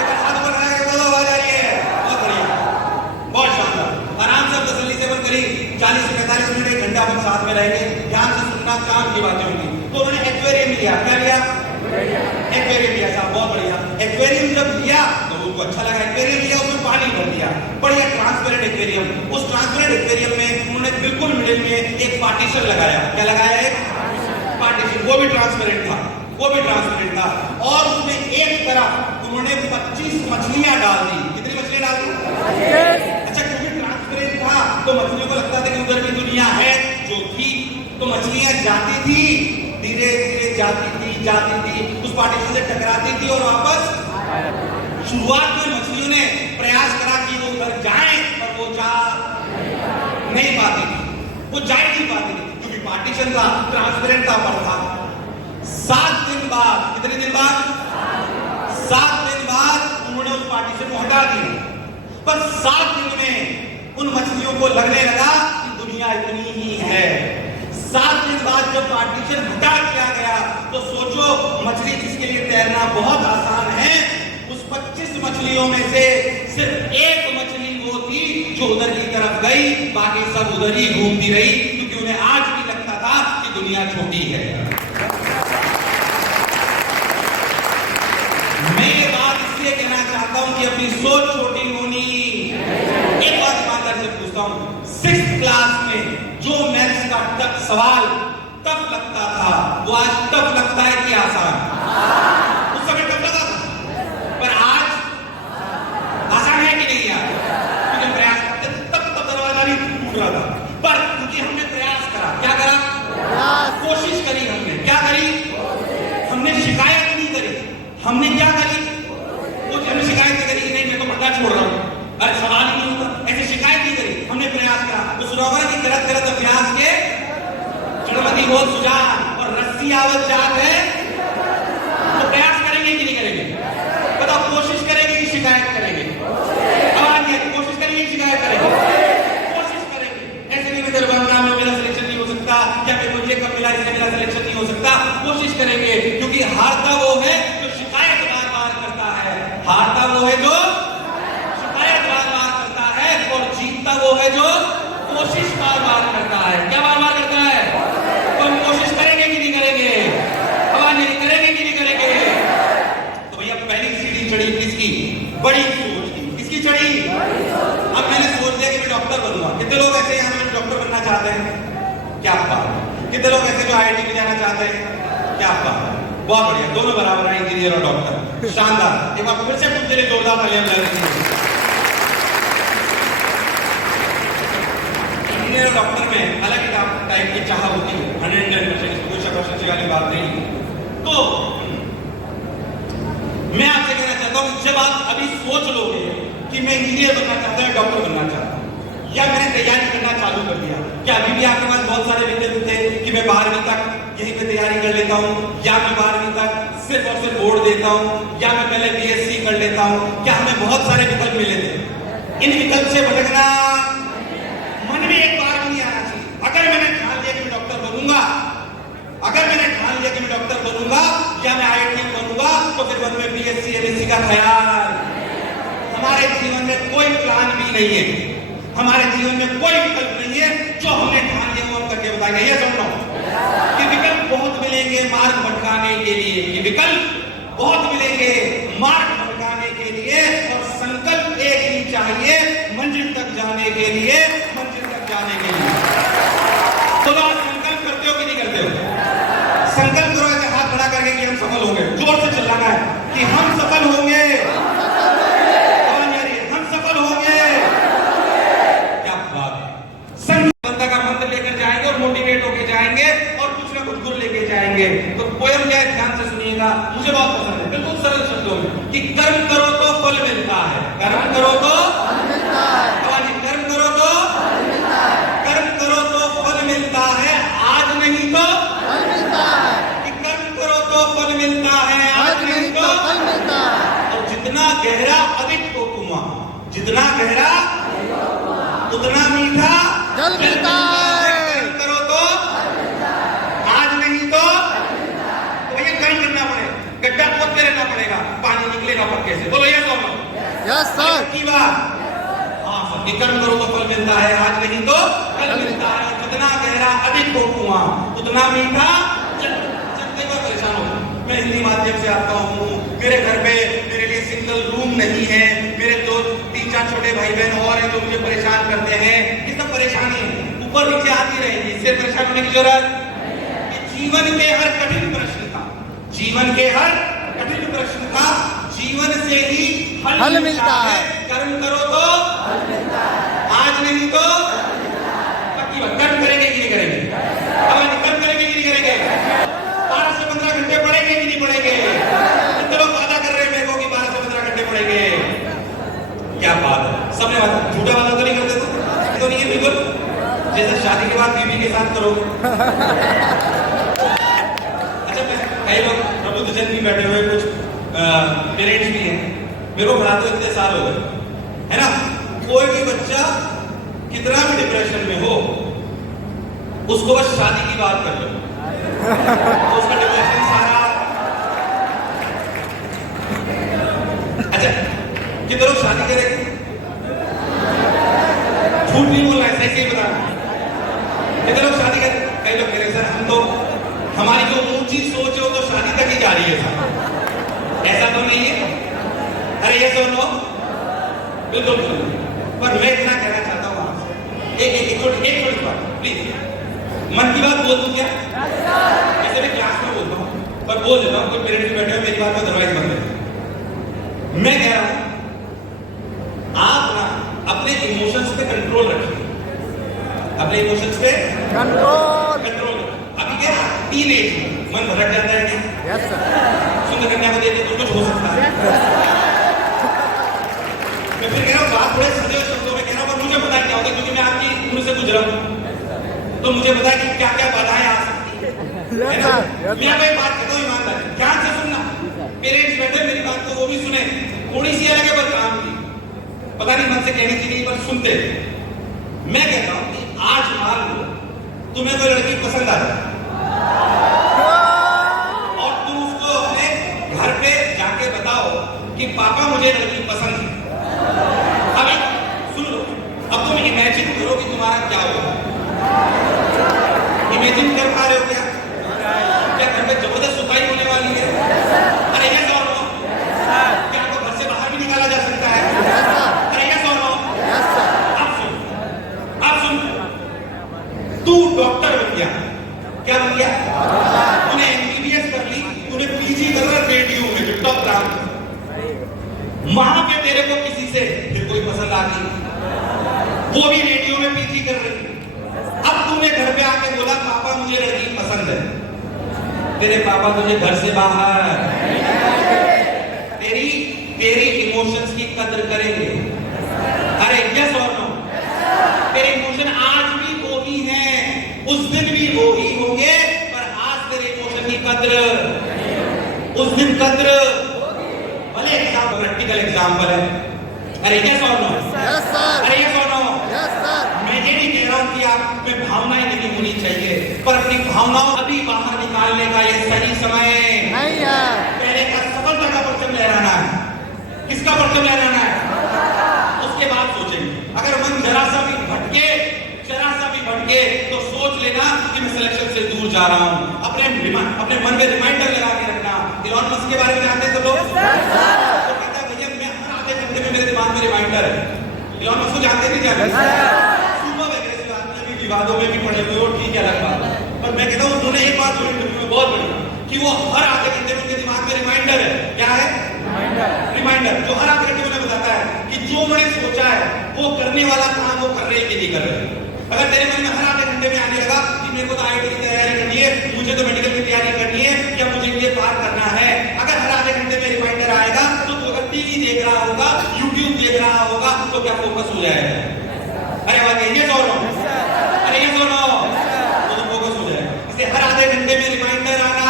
एक हाथ ऊपर करा के बोलो आवाज आ रही है। बहुत बढ़िया, बहुत शानदार। आराम से तसल्ली से अपन करीब 40 से 45 मिनट, 1 घंटा अपन साथ में रहेंगे, ध्यान से सुनना, काम की बातें होंगी। तो उन्होंने एक्वेरियम लिया। क्या लिया? एक्वेरियम लिया साहब, बहुत बढ़िया। एक्वेरियम जब लिया तो उनको अच्छा लगा, एक्वेरियम लिया, उसमें पानी भर दिया, बढ़िया ट्रांसपेरेंट एक्वेरियम। उस ट्रांसपेरेंट एक्वेरियम में उन्होंने बिल्कुल मिडिल में एक पार्टीशन लगाया। क्या लगाया? एक पार्टीशन, वो भी ट्रांसपेरेंट था, वो भी ट्रांसपेरेंट था। और उसमें एक तरफ उन्होंने 25 मछलियां डाल दी। कितनी मछलियां डाल दी? अच्छा, क्योंकि ट्रांसपेरेंट था तो मछलियों को लगता था कि उधर भी दुनिया है, जो थी। तो मछलियां जाती थी, धीरे धीरे जाती थी, उस पार्टीशन से टकराती थी और वापस। शुरुआत में मछलियों ने प्रयास करा कि वो उधर जाए, पर वो जा नहीं पाती थी, वो जा नहीं पाती थी, क्योंकि पार्टीशन था, ट्रांसपेरेंट था, पर था। 7 दिन बाद, कितने दिन बाद? 7 दिन बाद उन्होंने उस पार्टीशन को हटा दिया। पर 7 दिन में उन मछलियों को लगने लगा कि दुनिया इतनी ही है। 7 दिन बाद जब पार्टीशन हटा दिया गया तो सोचो, मछली जिसके लिए तैरना बहुत आसान है, उस 25 मछलियों में से सिर्फ एक मछली वो थी जो उधर की तरफ गई, बाकी सब उधर ही घूमती रही, क्योंकि उन्हें आज भी लगता था कि दुनिया छोटी है। मैं ये बात इसलिए कहना चाहता हूं कि अपनी सोच छोटी होनी। एक बात ईमानदारी से पूछता हूं, 6th क्लास में जो मैथ्स का टफ सवाल टफ लगता था, वो आज टफ लगता है कि आसान? उस समय टफ लगा था, पर आज आसान है कि नहीं? यार क्योंकि हम प्रयास करते, तब दरवाजा नहीं टूट रहा था, पर क्योंकि हमने प्रयास करा। क्या करा? कोशिश करी। हमने क्या करी? हमने शिकायत नहीं करी। हमने क्या करी? वो हमने शिकायत नहीं करी, नहीं मैं तो पढ़ना छोड़ रहा हूं, अरे सवाल ही नहीं होता, ऐसे शिकायत नहीं करी। हमने प्रयास करा। तो सुना होगा कि करत करत अभ्यास के चढ़मती हो सुजान, और रस्सी आवत जात है। तो प्रयास करेंगे कि नहीं करेंगे? बताओ, कोशिश करेंगे कि शिकायत करेंगे? अब कोशिश करेंगे कि शिकायत करेंगे? कोशिश करेंगे। ऐसे नहीं मेरे बनना में मेरा सिलेक्शन नहीं हो सकता, या फिर मुझे कब मिला इसलिए मेरा सिलेक्शन नहीं हो सकता। कोशिश करेंगे, क्योंकि हारता वो है जो शिकायत बार बार करता है, हारता वो है जो शिकायत बार बार करता है, और जीतता वो है जो कोशिश बार बार करता है। क्या बार बार करता है? तो हम कोशिश करेंगे कि नहीं करेंगे? अब नहीं करेंगे कि नहीं करेंगे? तो भैया पहली सीढ़ी चढ़ी किसकी? बड़ी सोच थी। किसकी चढ़ी? अब मैंने सोच लिया कि मैं डॉक्टर बनूंगा। कितने लोग ऐसे यहाँ में डॉक्टर बनना चाहते हैं? क्या बात है। कितने लोग ऐसे जो IIT में जाना चाहते हैं? क्या बात है, बहुत बढ़िया, दोनों बराबर है, इंजीनियर और डॉक्टर, शानदार। एक बार फिर से तुमसे लिए जोरदार तालियां बजा दीजिए। इंजीनियर और डॉक्टर में अलग ही टाइप की चाह होती है, 110%, कोई शक वाली बात नहीं। तो मैं आपसे कहना चाहता हूं, जब आप अभी सोच लोगे कि मैं इंजीनियर बनना चाहता हूं, डॉक्टर बनना चाहता हूं, या मैंने तैयारी करना चालू कर दिया, क्या अभी भी आपके पास बहुत सारे विकल्प थे कि मैं 12वीं तक यहीं पे तैयारी कर लेता हूं, या मैं 12वीं तक सिर्फ और सिर्फ बोर्ड देता हूं, या मैं पहले BSc कर लेता हूं? क्या हमें बहुत सारे विकल्प मिले थे? इन विकल्प से भटकना मन में एक बार भी नहीं आना चाहिए। अगर मैंने ठान लिया कि मैं डॉक्टर बनूंगा, अगर मैंने ठान लिया कि मैं डॉक्टर बनूंगा या मैं IIT बनूंगा, तो फिर मन में BSc MSc का ख्याल। हमारे जीवन में कोई प्लान भी नहीं है, हमारे जीवन में कोई विकल्प नहीं है। जो हमने ठान लिया वो हम करके बताएंगे। ये समझो कि विकल्प बहुत मिलेंगे मार्ग भटकाने के लिए, ये विकल्प बहुत मिलेंगे मार्ग भटकाने के लिए, और संकल्प एक ही चाहिए मंजिल तक जाने के लिए, मंजिल तक जाने के लिए। तो आप संकल्प करते हो कि नहीं करते हो? संकल्प करो ऐसे हाथ खड़ा करके कि हम सफल होंगे। जोर से चिल्लाना है कि हम सफल होंगे, हम सफल होंगे। क्या बात है। संकल्प का मंत्र लेकर जाएंगे और मोटिवेट होकर जाएंगे और कुछ ना कुछ गुर लेके जाएंगे। तो पोयम क्या है, ध्यान से सुनिएगा, मुझे बहुत पसंद है, बिल्कुल सरल शब्दों में कि कर्म करो तो फल मिलता है, कर्म करो तो फल मिलता है, कर्म करो तो फल मिलता है, कर्म करो तो फल मिलता है, आज नहीं तो फल मिलता है, कि कर्म करो तो फल मिलता है, आज नहीं तो फल मिलता है। और जितना गहरा अधिक को कुआं, जितना गहरा उतना मीठा जल मिलता है। कर्म करो तो आज नहीं तो भैया कर्म करना पड़ेगा, गड्ढा खोदते रहना पड़ेगा, पानी निकलेगा पक्के से। बोलो यस और नो? यस सर की बात। हाँ सर, कर्म करो तो फल मिलता है, आज नहीं तो कल मिलता है। जितना गहरा अधिक हो कुआं उतना मीठा जल। कई बार परेशान हो, मैं हिंदी माध्यम से आता हूँ, मेरे घर पे मेरे लिए सिंगल रूम नहीं है, मेरे 2-3-4 छोटे भाई बहन और हैं जो मुझे परेशान करते हैं। ये सब परेशानी ऊपर नीचे आती रहेगी, इससे परेशान होने की जरूरत। जीवन के हर कठिन प्रश्न का, जीवन के हर कठिन प्रश्न का जीवन से ही हल मिलता है। कर्म करो तो हल मिलता है, आज नहीं तो पक्की बात। कर्म करेंगे कि नहीं करेंगे? कर्म करेंगे कि नहीं करेंगे? 12 से 15 घंटे पढ़ेंगे कि नहीं पढ़ेंगे? कितने लोग वादा कर रहे हैं मेरे को कि 12 से 15 घंटे पढ़ेंगे? क्या बात है, सबने वादा, झूठा वादा तो नहीं करते? तो नहीं है बिल्कुल, जैसे शादी के बाद बीवी के साथ करोगे। अच्छा, कई लोग प्रबुद्ध जन भी बैठे हुए, कुछ पेरेंट्स भी हैं, मेरे को पढ़ाते इतने साल हो गए, है ना? कोई भी बच्चा कितना भी डिप्रेशन में हो, उसको बस शादी की बात कर लो तो उसका डिप्रेशन सारा। अच्छा, कितने लोग शादी करेंगे? झूठ नहीं बोलना है, सही बताना। कितने लोग शादी करें? कई लोग कह रहे सर हम तो, हमारी जो ऊंची सोच है वो तो शादी तक ही जा रही है सर। ऐसा तो नहीं है? अरे ये सुनो, बिल्कुल बिल्कुल। पर मैं इतना कहना चाहता हूँ आपसे, एक छोटी बात प्लीज, मन की बात बोल दूं क्या? ऐसे मैं क्लास में बोलता हूँ पर बोल देता हूँ, कोई पेरेंट्स भी बैठे हो मेरी बात को अदरवाइज मत लेना। मैं कह रहा हूँ आप ना अपने इमोशंस पे कंट्रोल रखिए, अपने इमोशंस पे कंट्रोल। अभी क्या टीनेज मन भटक जाता है क्या? Yes sir. सुंदर कन्या को देते तो कुछ हो सकता है। मैं फिर कह रहा हूँ बात थोड़े सजे शब्दों में कह रहा हूँ, पर मुझे पता क्या होगा क्योंकि मैं आपकी उम्र से गुजरा हूँ, तो मुझे पता है कि क्या क्या बाधाएं आ सकती है। मैं कोई बात कहता हूँ ईमानदार ध्यान से सुनना। पेरेंट्स बैठे मेरी बात को वो भी सुने, थोड़ी सी अलग है पर काम की, पता नहीं मन से कहनी थी नहीं पर सुनते। मैं कहता हूँ कि आज मान लो तुम्हें कोई लड़की पसंद आ जाए और तुम उसको अपने घर पे जाके बताओ कि पापा मुझे लड़की पसंद है। अभी सुन लो, अब तुम इमेजिन करो कि तुम्हारा क्या होगा। इमेजिन कर पा रहे हो क्या? क्या घर पे जबरदस्त सुताई होने वाली है? अरे ये क्या आपको घर से बाहर भी निकाला जा सकता है? वो भी रेडियो में पीछी कर रही है। अब तूने घर पे आके बोला पापा मुझे लड़की पसंद है, तेरे पापा तुझे घर से बाहर तेरी इमोशंस की कदर करेंगे। अरे यस और नो? तेरे इमोशन आज भी वो ही हैं, उस दिन भी वो ही होंगे, पर आज तेरे इमोशन की कदर, उस दिन कदर। भले एग्जाम प्रैक्टिकल एग्जाम्पल है। अरे यस और नो? यस सर, अरे यस और नो? Yes sir. मैं ये नहीं कह रहा हूं कि आप में भावनाएं नहीं होनी चाहिए, पर अपनी भावनाओं अभी बाहर निकालने का ये सही समय नहीं है। पहले का सफलता का परचम लहराना है। किसका परचम लहराना है? उसके बाद सोचेंगे। अगर मन जरा सा भी भटके तो सोच लेना कि मैं सिलेक्शन से दूर जा रहा हूं। अपने मन में रिमाइंडर लगा के रखना। इलॉन मस्क के बारे में जानते हैं तो लोग, तो कहता है भैया मैं हर आधे घंटे में मेरे दिमाग में रिमाइंडर है। इलॉन मस्क को जानते नहीं जानते? सुबह वैसे आपने भी विवादों में भी पड़े हुए हो, ठीक है, अलग बात है, पर मैं कहता हूं उन्होंने एक बात बोली इंटरव्यू में बहुत बड़ी, कि वो हर आधे घंटे में उनके दिमाग में रिमाइंडर है। क्या है? रिमाइंडर। जो हर आधे घंटे में बताता है कि जो उन्होंने सोचा है वो करने वाला काम वो कर रहे हैं कि नहीं कर रहे। अगर तेरे मन में हर आधे घंटे में आने लगा कि मेरे को तो आईआईटी की तैयारी करनी है, मुझे तो मेडिकल की तैयारी करनी है, या मुझे ये पार करना है, अगर हर आधे घंटे में रिमाइंडर आएगा तो तू अगर टीवी देख रहा होगा, यूट्यूब देख रहा होगा, तो क्या फोकस हो जाएगा? अरे वाकई ये सोनो, अरे ये सोनो, तो फोकस हो जाएगा। इसलिए हर आधे घंटे में रिमाइंडर आना,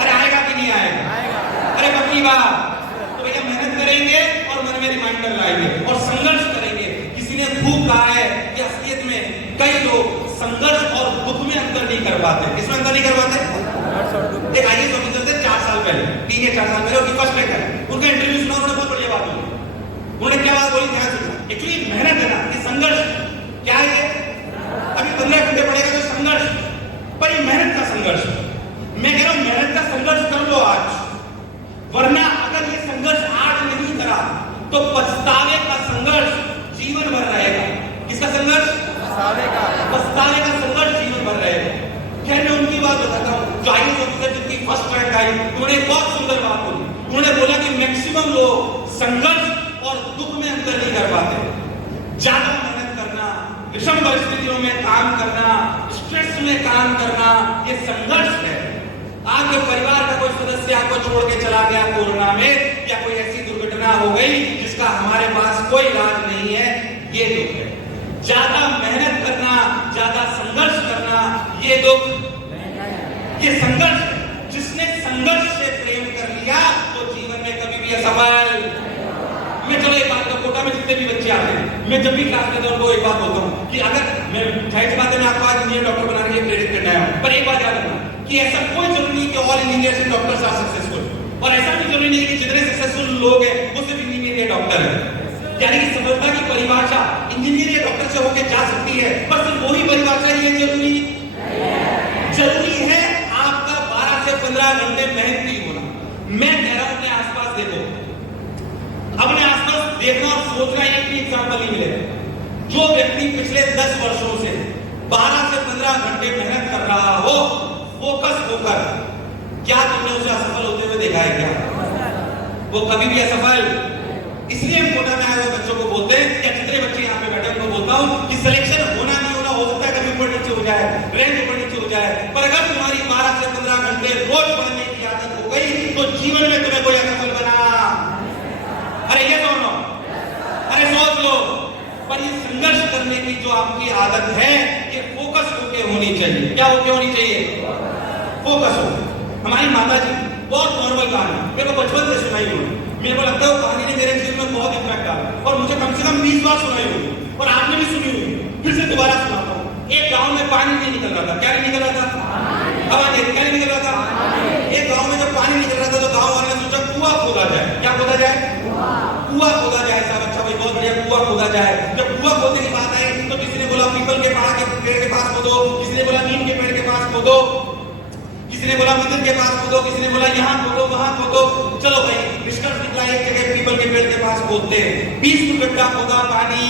अरे आएगा कि नहीं आएगा? अरे पक्की बात। तो भैया मेहनत करेंगे और मन में रिमाइंडर लाएंगे और संघर्ष करेंगे। किसी ने खूब कहा है कि असलियत में कई लोग संघर्ष और दुख में अंतर नहीं कर पाते। किसमें अंतर नहीं कर पाते? एक आईएएस ऑफिसर थे 4 साल पहले, 3 या 4 साल पहले, उनकी फर्स्ट रैंक है। उनका इंटरव्यू सुना, उन्होंने बहुत बढ़िया बात बोली। उन्होंने क्या बात बोली? ध्यान सुनना। एक्चुअली मेहनत है ना, ये संघर्ष क्या है? अभी 15 घंटे पड़ेगा तो संघर्ष, पर ये मेहनत का संघर्ष। मैं कह रहा हूं मेहनत का संघर्ष कर लो आज, वरना अगर ये संघर्ष आज नहीं करा तो पछतावे का संघर्ष जीवन भर रहेगा। किसका संघर्ष? पछतावे का संघर्ष जीवन भर रहेगा। खैर मैं उनकी बात बताता हूं, जो आईएएस ऑफिसर जिनकी फर्स्ट रैंक आई, उन्होंने एक बहुत सुंदर बात बोली। उन्होंने बोला कि मैक्सिमम लोग संघर्ष और दुख में अंतर नहीं कर पाते। ज्यादा मेहनत करना, विषम परिस्थितियों में काम करना, स्ट्रेस में काम करना, ये संघर्ष है। आपके परिवार का कोई सदस्य आपको छोड़ के चला गया कोरोना में, या कोई ऐसी दुर्घटना हो गई जिसका हमारे पास कोई इलाज नहीं है, ये दुख है। ज्यादा मेहनत करना, ज्यादा संघर्ष करना, ये दुख, ये संघर्ष। जिसने संघर्ष से प्रेम कर लिया तो जीवन में कभी भी असफल। मैं चलो एक बात का कोटा में जितने भी बच्चे आते हैं, मैं जब भी क्लास करता हूं उनको एक बात बोलता हूं कि अगर मैं जाहिर सी बात है मैं आपको आज इंजीनियर डॉक्टर बनाने के लिए प्रेरित करना है, पर एक बात याद रखना कि ऐसा कोई जरूरी नहीं कि all engineers and doctors are successful, और ऐसा भी जरूरी नहीं कि जितने सक्सेसफुल लोग हैं वो सिर्फ इंजीनियर या डॉक्टर है। यानी कि सफलता की परिभाषा इंजीनियर या डॉक्टर से होकर जा सकती है, पर सिर्फ वही परिभाषा ही है जरूरी है आपका 12 से 15 घंटे मेहनत नहीं होना। मैं कह रहा हूं अपने आसपास देखो, अपने आसपास देखना और सोचना, एक भी एग्जाम्पल नहीं मिलेगा जो व्यक्ति पिछले 10 वर्षों से 12 से 15 घंटे मेहनत कर रहा हो फोकस होकर, क्या तुमने उसे असफल होते हुए देखा है? क्या वो कभी भी असफल? इसलिए हम कोटा में आए हुए बच्चों को बोलते हैं, या जितने बच्चे यहाँ पे बैठे उनको बोलता हूँ कि सिलेक्शन होना नहीं होना, हो सकता है कभी ऊपर नीचे हो जाए, रैंक ऊपर नीचे हो जाए, पर अगर तुम्हारी 12 से 15 घंटे रोज पढ़ने की आदत हो गई तो जीवन में तुम्हें कोई असफल बना। अरे ये दोनों, अरे सोच लो। पर ये संघर्ष करने की जो आपकी आदत है, ये फोकस होके होनी चाहिए। क्या होके होनी चाहिए? फोकस हो। हमारी माता जी बहुत नॉर्मल कहानी मेरे को बचपन से सुनाई हुई, मेरे को लगता है वो कहानी ने मेरे जीवन में बहुत इम्पैक्ट डाला, और मुझे कम से कम 20 बार सुनाई हुई, और आपने भी सुनी हुई। फिर से दोबारा सुनाता हूँ। एक गांव में पानी नहीं निकल रहा था। क्या नहीं निकल रहा था? हवा नहीं, क्या नहीं निकल रहा था? एक गांव में जब पानी निकल रहा था तो गांव वाले ने सोचा कुआं खोदा जाए। क्या खोदा जाए? कुआं खोदा जाए। साहब अच्छा भाई, बहुत बढ़िया, कुआं खोदा जाए। जब कुआं खोदने की बात आई तो किसी ने बोला पीपल के पेड़ के पास खोदो, किसी ने बोला नीम के पेड़ के पास खोदो, किसी ने बोला मंदिर के पास खोदो, किसी ने बोला यहाँ खोदो, वहां खोदो। चलो भाई निष्कर्ष निकला एक जगह पीपल के पेड़ के पास खोदते। 20 फुट गड्ढा खोदा, पानी।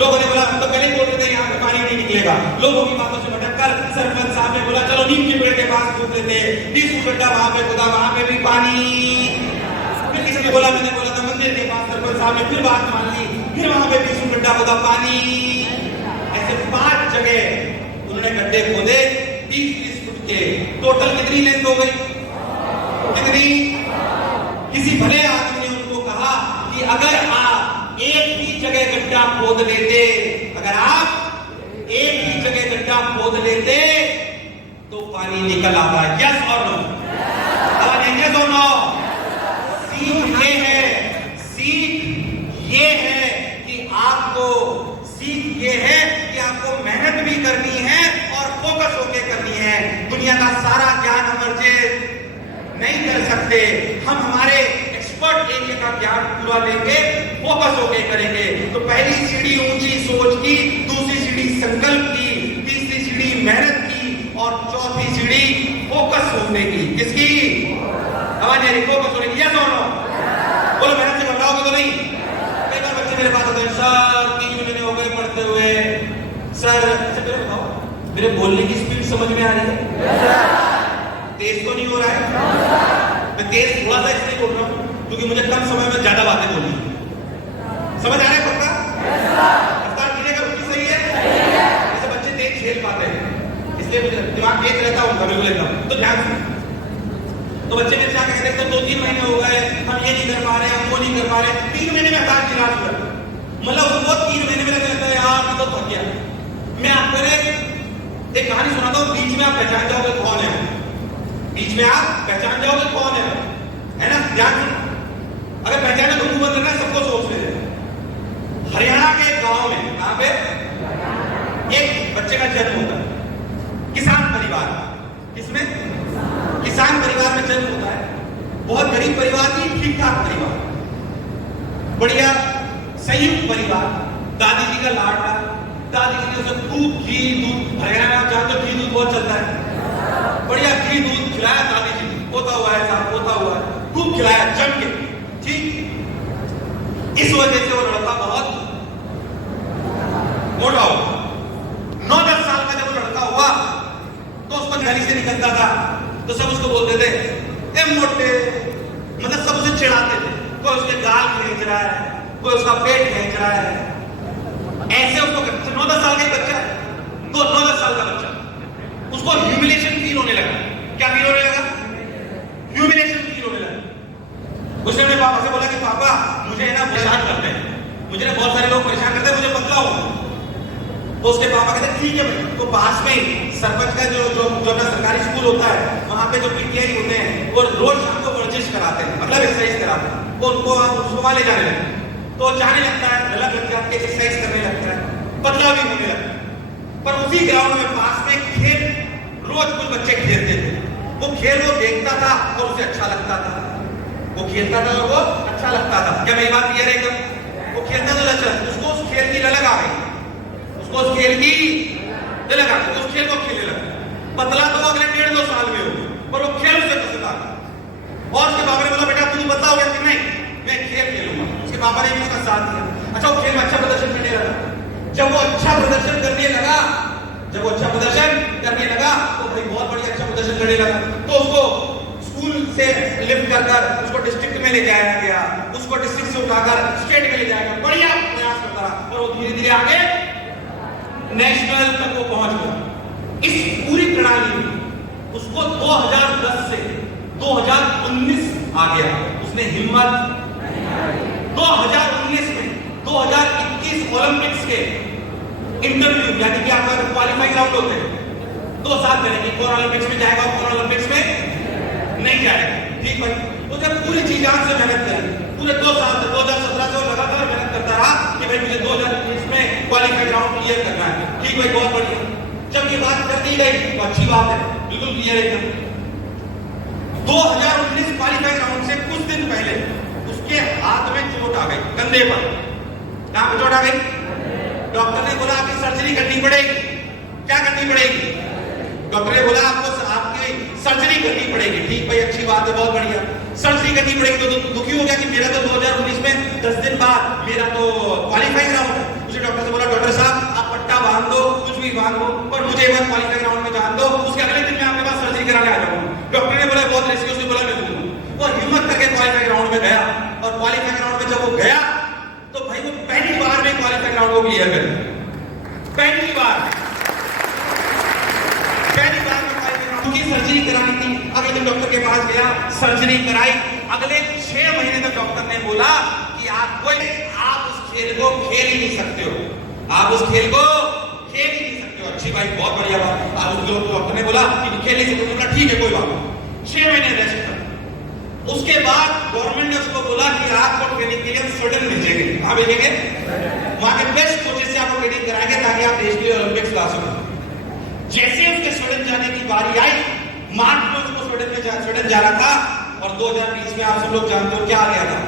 लोगों ने बोला हम तो पहले ही बोल रहे थे यहाँ पे पानी नहीं निकलेगा। लोगों की बातों से भटककर सरपंच साहब ने बोला चलो नीम के पेड़ के पास खोद लेते। 20 फुट गड्ढा वहां पे खोदा, वहां पे भी पानी। फिर किसी ने बोला, मैंने बोला था मंदिर के पास, सरपंच साहब ने फिर बात मान ली। फिर वहां पे 20 गड्ढा खोदा, पानी। ऐसे 5 जगह उन्होंने गड्ढे खोदे 20-20 फुट के। टोटल कितनी लेंथ हो गई? कितनी? किसी भले आदमी ने उनको कहा कि अगर आप एक ही जगह गड्ढा खोद लेते, अगर आप एक ही जगह गड्ढा खोद लेते तो पानी निकल आता है। यस और नो? यस और नो? सीख ये है कि आपको मेहनत भी करनी है और फोकस होके करनी है। दुनिया का सारा ज्ञान हम अर्जित नहीं कर सकते, हम हमारे एक्सपर्ट एरिया का ज्ञान पूरा लेंगे, फोकस होके करेंगे। तो पहली सीढ़ी ऊंची सोच की, दूसरी सीढ़ी संकल्प की, तीसरी सीढ़ी मेहनत की और चौथी सीढ़ी फोकस होने की। किसकी? आवाज आ रही? फोकस होने की। यस और नो? बोलो, मेहनत से घबराओगे तो नहीं? कई बार बच्चे मेरे पास आते हैं, सर 3 महीने हो गए पढ़ते हुए, सर मेरे बोलने की स्पीड समझ में आ रही है? तेज तो नहीं हो रहा है? मैं तेज थोड़ा सा इसलिए बोल रहा हूं क्योंकि मुझे कम समय में ज्यादा बातें बोलनी है। समझ आ रहा है पक्का? रफ्तार गिरेगा उतनी सही है? जैसे बच्चे तेज खेल पाते हैं, इसलिए मुझे दिमाग तेज रहता हूँ बिल्कुल एकदम। तो ध्यान से, तो बच्चे मेरे से आके कहते हैं, तो 2-3 महीने हो गए, हम ये नहीं कर पा रहे, हम वो नहीं कर पा रहे। 3 महीने में हताश निराश हो जाता, मतलब वो 3 महीने में लगता है यार मैं तो थक गया। मैं आपको एक कहानी सुनाता हूँ, बीच में आप पहचान जाओगे कौन है। बीच में आप पहचान जाओगे कौन है ना? ध्यान से, अगर पहचाने तो मुंह बंद करना, सबको सोच ले। हरियाणा के गांव में, कहां पे? एक बच्चे का जन्म होता है, किसान परिवार। किसमें? किसान परिवार में जन्म होता है। बहुत गरीब परिवार नहीं, ठीक ठाक परिवार, बढ़िया संयुक्त परिवार। दादी जी का लाडला, दादी जी ने उसे खूब घी दूध, हरियाणा में आप जानते हो घी दूध बहुत चलता है, बढ़िया घी दूध खिलाया दादी जी, पोता हुआ है साहब, पोता हुआ है, खूब खिलाया जम के। ठीक, इस वजह से वो लड़का बहुत मोटा हुआ। 9-10 साल का जब वो लड़का हुआ तो उसको गली से निकलता था तो सब उसको बोलते थे, ए मोटे, मतलब सब उसे चिढ़ाते थे। कोई उसके गाल खींच रहा है, कोई उसका पेट खींच रहा है, ऐसे उसको। 9-10 साल का बच्चा, तो 9-10 साल का बच्चा, उसको ह्यूमिलेशन फील होने लगा। क्या फील होने लगा? ह्यूमिलेशन फील होने लगा। उसने अपने पापा से बोला कि पापा मुझे ना परेशान करते हैं, मुझे ना बहुत सारे लोग परेशान करते हैं, मुझे पतला हो। तो उसके पापा कहते ठीक है भाई। तो पास में ही सरपंच का जो अपना सरकारी स्कूल होता है, वहां पे जो पीटीआई होते हैं वो रोज शाम को वर्जिश कराते हैं, मतलब एक्सरसाइज कराते हैं। वो उसको वहां ले जाने लगते हैं, तो जाने लगता है, अलग लग जाके एक्सरसाइज करने लगता है, पतला भी होने लगता है। पर उसी ग्राउंड में पास में खेल, रोज कुछ बच्चे खेलते थे। वो खेल वो देखता था और उसे अच्छा लगता था, वो खेलता था और वो अच्छा लगता था। क्या मेरी बात क्लियर है एकदम? वो खेलता था, अच्छा, उसको उस खेल की ललक आ गई, उसको उस खेल की ललक आ गई, उस खेल को खेलने लगा। पतला तो अगले 1.5-2 साल में हो, पर वो खेल उसे पसंद आ गया। और उसके पापा ने बोला बेटा तू पतला हो गया कि नहीं, मैं खेल खेलूंगा। उसके पापा ने भी उसका साथ दिया। अच्छा, वो खेल में अच्छा प्रदर्शन करने लगा। जब वो अच्छा प्रदर्शन करने लगा, तो भाई बहुत बढ़िया अच्छा प्रदर्शन करने लगा। तो उसको स्कूल से लिफ्ट कर उसको डिस्ट्रिक्ट में ले जाया गया, उसको डिस्ट्रिक्ट से उठाकर स्टेट में ले जाया गया, बढ़िया प्रयास करता रहा और वो धीरे धीरे आगे नेशनल तक वो पहुंच गया। इस पूरी प्रणाली में उसको 2010 से 2019 आ गया। उसने हिम्मत 2019 में 2021 ओलंपिक्स के इंटरव्यू, यानी कि आपका क्वालिफाइंग राउंड होते हैं, 2 साल पहले कि कौन ओलंपिक्स में जाएगा और कौन ओलंपिक्स में नहीं जाएगा। ठीक है, तो जब पूरी जी जान से मेहनत करी, पूरे 2 साल से 2017 से लगातार मेहनत करता रहा कि भाई मुझे 2019 में क्वालिफाइंग राउंड क्लियर करना है। ठीक भाई, बहुत बढ़िया। जब ये बात कर दी गई तो अच्छी बात है, बिल्कुल क्लियर एकदम। 2019 क्वालिफाइंग राउंड से कुछ दिन पहले उसके हाथ में चोट आ गई, कंधे पर। कहां पे चोट आ गई? डॉक्टर ने बोला आपकी सर्जरी करनी पड़ेगी। क्या करनी पड़ेगी? डॉक्टर ने बोला आपको आपकी सर्जरी करनी पड़ेगी। ठीक भाई, अच्छी बात है, बहुत बढ़िया। सर्जरी करनी पड़ेगी। तो दुखी हो गया कि मेरा तो 2019 में 10 दिन बाद मेरा तो क्वालिफाइंग राउंड है। उसे डॉक्टर से बोला डॉक्टर साहब आप पट्टा बांध दो, कुछ भी बांध दो, पर मुझे एक बार क्वालिफाइंग राउंड में जान दो, उसके अगले दिन मैं आपके पास सर्जरी कराने आ जाऊंगा। डॉक्टर ने बोला बहुत रिस्की, उसने बोला मैं दूंगा। वो हिम्मत करके क्वालिफाइंग राउंड में गया और क्वालिफाइंग राउंड में जब वो गया तो भाई भाई वो पहली बार में क्वालिफाइंग राउंड को क्लियर करे, पहली बार क्योंकि सर्जरी करानी थी। अगले दिन डॉक्टर के पास गया, सर्जरी कराई। अगले 6 महीने तक डॉक्टर ने बोला कि आप उस खेल को खेल ही नहीं सकते हो, आप उस खेल को खेल ही नहीं सकते हो। अच्छी भाई, बहुत बढ़िया बात। आप उस डॉक्टर ने बोला कि खेल नहीं सकते, ठीक है कोई बात नहीं, 6 महीने रेस्ट कर। उसके बाद गवर्नमेंट ने उसको बोला कि आपको ट्रेनिंग के लिए स्वीडन भेजेंगे। कहाँ भेजेंगे? वहां के बेस्ट कोचेस से आपको ट्रेनिंग कराएंगे ताकि आप देश के लिए ओलंपिक्स ला सको। जैसे उसके स्वीडन जाने की बारी आई, मार्च में उसको स्वीडन जाना था, और 2020 में आप सब लोग जानते हो क्या आ गया था,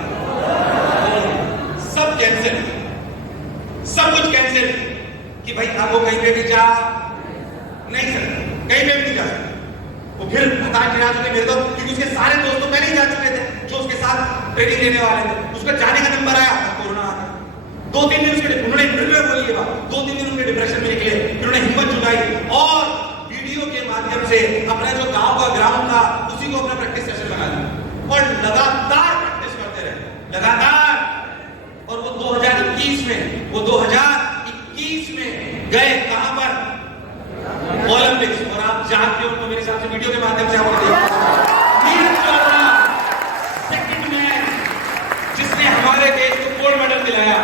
सब कैंसिल, सब कुछ कैंसिल कि भाई आपको कहीं पे भी जा नहीं सकते, कहीं पे भी नहीं जा सकते। वो फिर हताश निराश होकर मेरे को, क्योंकि उसके सारे दोस्त तो पहले ही जा चुके थे जो उसके साथ ट्रेनिंग लेने वाले थे। उसका जाने का नंबर आया, कोरोना आ गया। 2-3 दिन उसके उन्होंने इंटरव्यू में बोली ये बात, 2-3 दिन उनके डिप्रेशन में निकले, उन्होंने हिम्मत जुटाई और वीडियो के माध्यम से अपना जो गांव का ग्राउंड था उसी को अपना प्रैक्टिस सेशन बना दिया और लगातार प्रैक्टिस करते रहे, लगातार। और वो 2021 में गए कहां पर? ओलंपिक्स। और आप जानते हो तो मेरे हिसाब से वीडियो के माध्यम से आपको नीरज चोपड़ा, सेकंड मैन जिसने हमारे देश को गोल्ड मेडल दिलाया।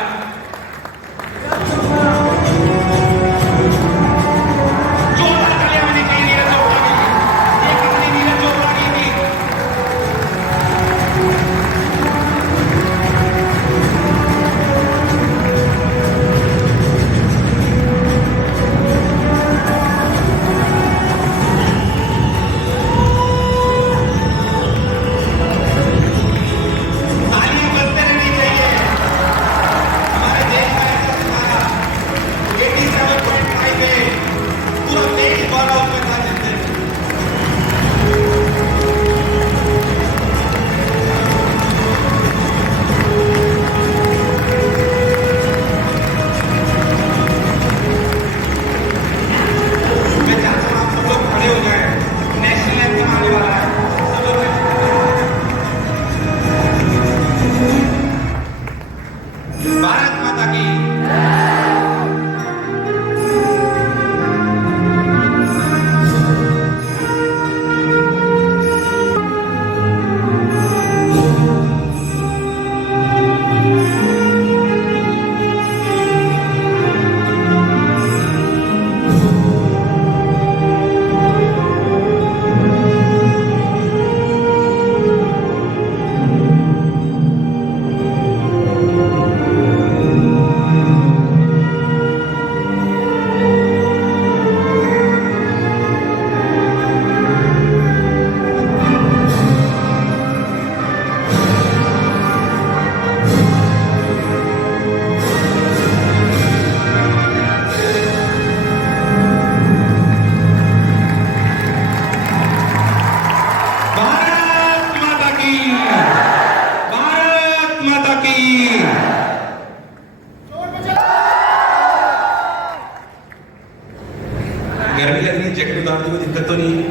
गर्मी लग रही है, जैकेट उतार दी, कोई दिक्कत तो नहीं है।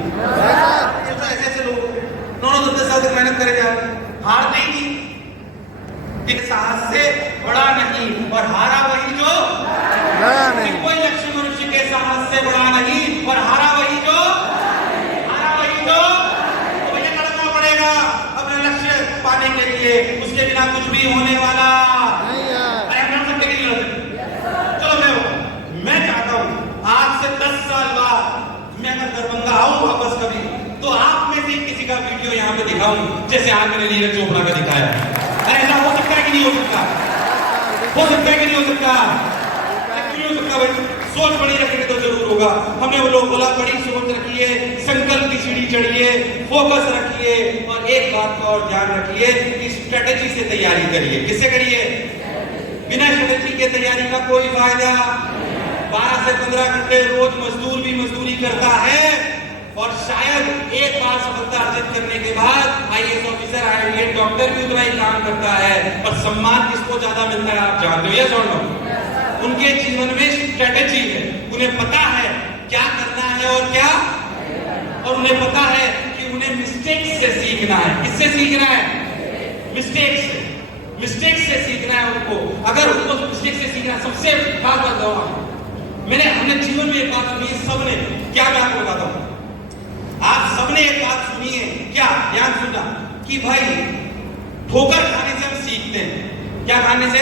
ऐसे लोग 9-10 साल तक मेहनत करे जा रहे, हार नहीं की। एक साहस से बड़ा नहीं, और हारा वही जो कोई लक्ष्य मनुष्य के साहस से बड़ा नहीं, और हारा वही जो तो भैया लड़ना पड़ेगा अपने लक्ष्य पाने के लिए, उसके बिना कुछ भी होने वाला नहीं है। चलो मैं चाहता हूं आज से 10 साल बाद मैं अगर दरभंगा आऊं वापस कभी, तो आप में से किसी का वीडियो यहाँ पे दिखाऊं जैसे आज मैंने नीरज चोपड़ा का दिखाया। अरे ऐसा हो सकता है कि नहीं हो सकता? हो सकता है कि नहीं हो सकता? क्यों हो सकता भाई? सोच बड़ी रखेंगे तो जरूर होगा। हमने वो लोग बोला बड़ी सोच रखिए, संकल्प की सीढ़ी चढ़िए, फोकस रखिए, और एक बात का और ध्यान रखिए कि स्ट्रेटेजी से तैयारी करिए। किससे करिए? बिना स्ट्रेटेजी के तैयारी का कोई फायदा। 12 से 15 घंटे रोज मजदूर भी मजदूरी करता है, और शायद एक बार सफलता अर्जित करने के बाद आईएएस ऑफिसर, आईआईएम डॉक्टर भी उतना ही काम करता है, और सम्मान किसको ज्यादा मिलता है आप जानते हो? ये सुन लो, उनके जीवन में स्ट्रेटेजी है, उन्हें पता है क्या करना है और क्या, और उन्हें पता है कि उन्हें मिस्टेक से सीखना है। किससे सीखना है? मिस्टेक से सीखना है उनको। को, अगर उनको मिस्टेक से सीखना सबसे खास बात बताऊंगा, हमने जीवन में एक बात सुनी है सबने, क्या मैं आपको बताता हूं, आप सबने एक बात सुनी है, क्या ध्यान सुनना, कि भाई ठोकर खाने से हम सीखते हैं। क्या खाने से?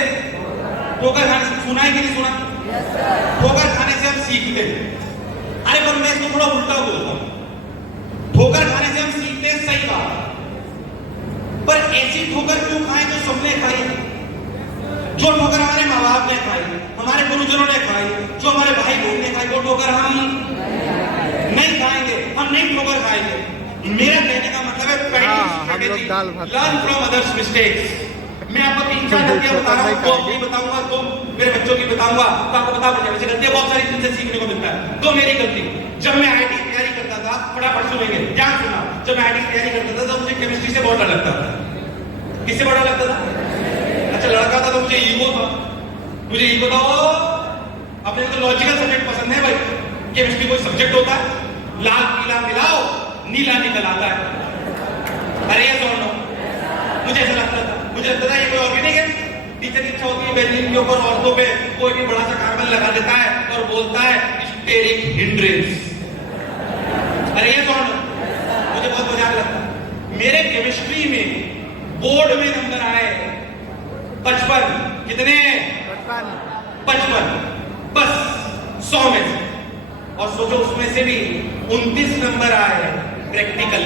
ठोकर खाने से। सुना है कि नहीं सुना? ठोकर खाने से हम सीखते हैं। अरे पर मैं इसको थोड़ा उल्टा बोलता हूं, ठोकर खाने से हम सीखते हैं, सही बात, पर ऐसी ठोकर क्यों खाएं जो सबने खाई? जो ठोकर हमारे माँ बाप ने खाई, हमारे गुरुजनों ने खाई, जो हमारे भाई बहन ने खाई, वो ठोकर हम नहीं खाएंगे, हम नहीं ठोकर खाएंगे। मेरा कहने का मतलब है लर्न फ्रॉम अदर्स मिस्टेक्स। मैं आपको 3-4 गलतियां बता रहा हूं, 2 अपनी बताऊंगा, 2 मेरे बच्चों की बताऊंगा, तो आपको पता चल जाएगा। गलतियां बहुत सारी जिनसे सीखने को मिलता है। 2 मेरी गलती, जब मैं आईआईटी की तैयारी करता था, फटाफट सुनेंगे, ध्यान सुना, जब मैं आईआईटी की तैयारी करता था तो मुझे केमिस्ट्री से बहुत डर लगता था। किससे बड़ा लगता था? अच्छा लड़का था तो मुझे ईगो था, मुझे ईगो था, अपने तो लॉजिकल सब्जेक्ट पसंद है भाई, केमिस्ट्री कोई सब्जेक्ट होता है, लाल पीला मिलाओ नीला निकल आता है। अरे ये सुन लो, मुझे ऐसा लगता था, मुझे लगता था ये कोई ऑर्गेनिक है। टीचर की इच्छा होती है बेंजीन के ऊपर औरतों पे कोई भी बड़ा सा कार्बन लगा देता है और बोलता है स्टेरिक हिंड्रेंस। अरे ये सुन लो, मुझे बहुत मजाक लगता। मेरे केमिस्ट्री में बोर्ड में नंबर आए 55, कितने? 55, बस 100 में से। और सोचो उसमें से भी 29 नंबर आए प्रैक्टिकल,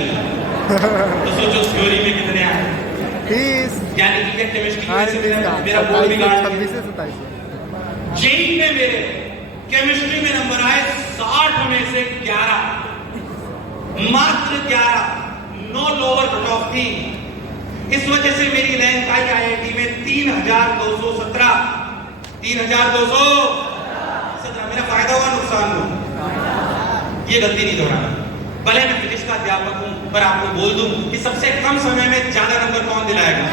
तो सोचो थ्योरी में कितने आए? 30, यानी कि केमिस्ट्री में मेरा बोर्ड बिगाड़ दिया। जेई में मेरे केमिस्ट्री में नंबर आए 60 में से 11, मात्र 11, 9 लोअर कट ऑफ थी। इस वजह से मेरी रैंक आई आईआईटी में 3217, 3217। मेरा फायदा हुआ, नुकसान हुआ? ये गलती नहीं दोहराना। भले मैं फिजिक्स का अध्यापक हूं, पर आपको बोल दूं कि सबसे कम समय में ज्यादा नंबर कौन दिलाएगा?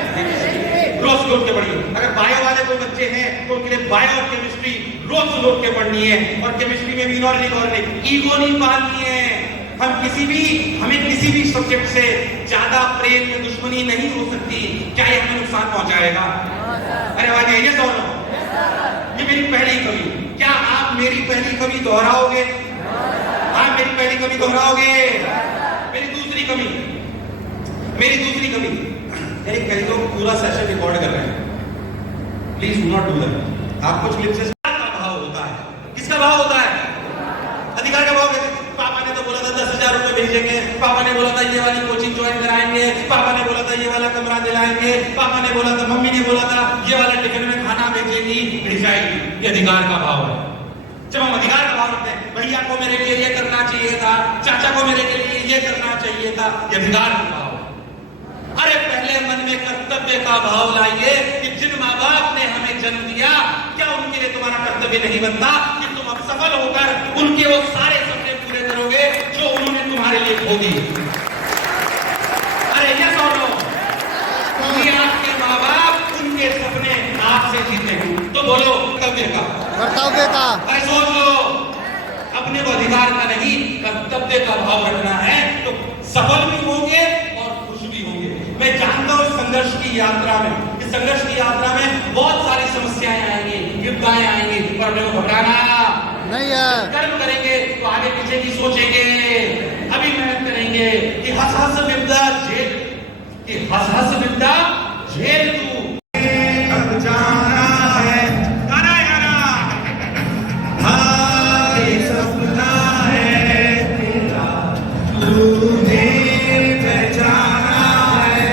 रोज लौट के पढ़िए। अगर बायो वाले कोई बच्चे हैं तो उनके लिए बायो और केमिस्ट्री रोज लौट के पढ़नी है। और केमिस्ट्री में भी ईगो नहीं पालनी है। हमें किसी भी सब्जेक्ट से ज्यादा प्रेम या दुश्मनी नहीं हो सकती। क्या ये हमें नुकसान पहुंचाएगा? अरे आगे ये दोनों, ये मेरी पहली कवि। क्या आप मेरी पहली कवि दोहराओगे? आप मेरी पहली कवि दोहराओगे? मेरी दूसरी कवि, यानी कई लोग पूरा सेशन रिकॉर्ड कर रहे हैं, please do not do that. आप कुछ क्लिप से का भाव होता है, किसका भाव होता है? अधिकार का भाव। पापा ने तो बोला था 10,000 रुपए भेजेंगे, पापा ने बोला था ये वाली कोचिंग ज्वाइन कराएंगे, पापा ने बोला था ये वाला कमरा दिलाएंगे, पापा ने बोला था, मम्मी ने बोला था ये वाला टिफिन में खाना भेजेगी, भेजाएगी। ये अधिकार का भाव है। जब हम अधिकार का भाव रखते हैं, भैया को मेरे लिए ये करना चाहिए था, चाचा को मेरे के लिए ये करना चाहिए था, ये अधिकार का भाव। अरे पहले मन में कर्तव्य का भाव लाइए कि जिन माँ बाप ने हमें जन्म दिया, क्या उनके लिए तुम्हारा कर्तव्य नहीं बनता कि तुम अब सफल होकर उनके वो सारे सपने पूरे करोगे जो उन्होंने तुम्हारे लिए खो दिए? अरे ये सुनो, आपके माँ बाप उनके सपने आपसे जीते, तो बोलो कर्तव्य का। अरे सोच लो, अपने को अधिकार का नहीं कर्तव्य का भाव रखना है तो सफल भी होंगे और खुश भी होंगे। मैं जानता हूं संघर्ष की यात्रा में, इस संघर्ष की यात्रा में बहुत सारी समस्याएं आएंगी, युद्धाएं आएंगी, पर हमें घबराना नहीं है। कर्म करेंगे तो आगे पीछे की सोचेंगे, अभी मेहनत करेंगे कि हंस हंस विपदा झेल तू। अब जाना है गाना सपना है तेरा, तूने जाना है।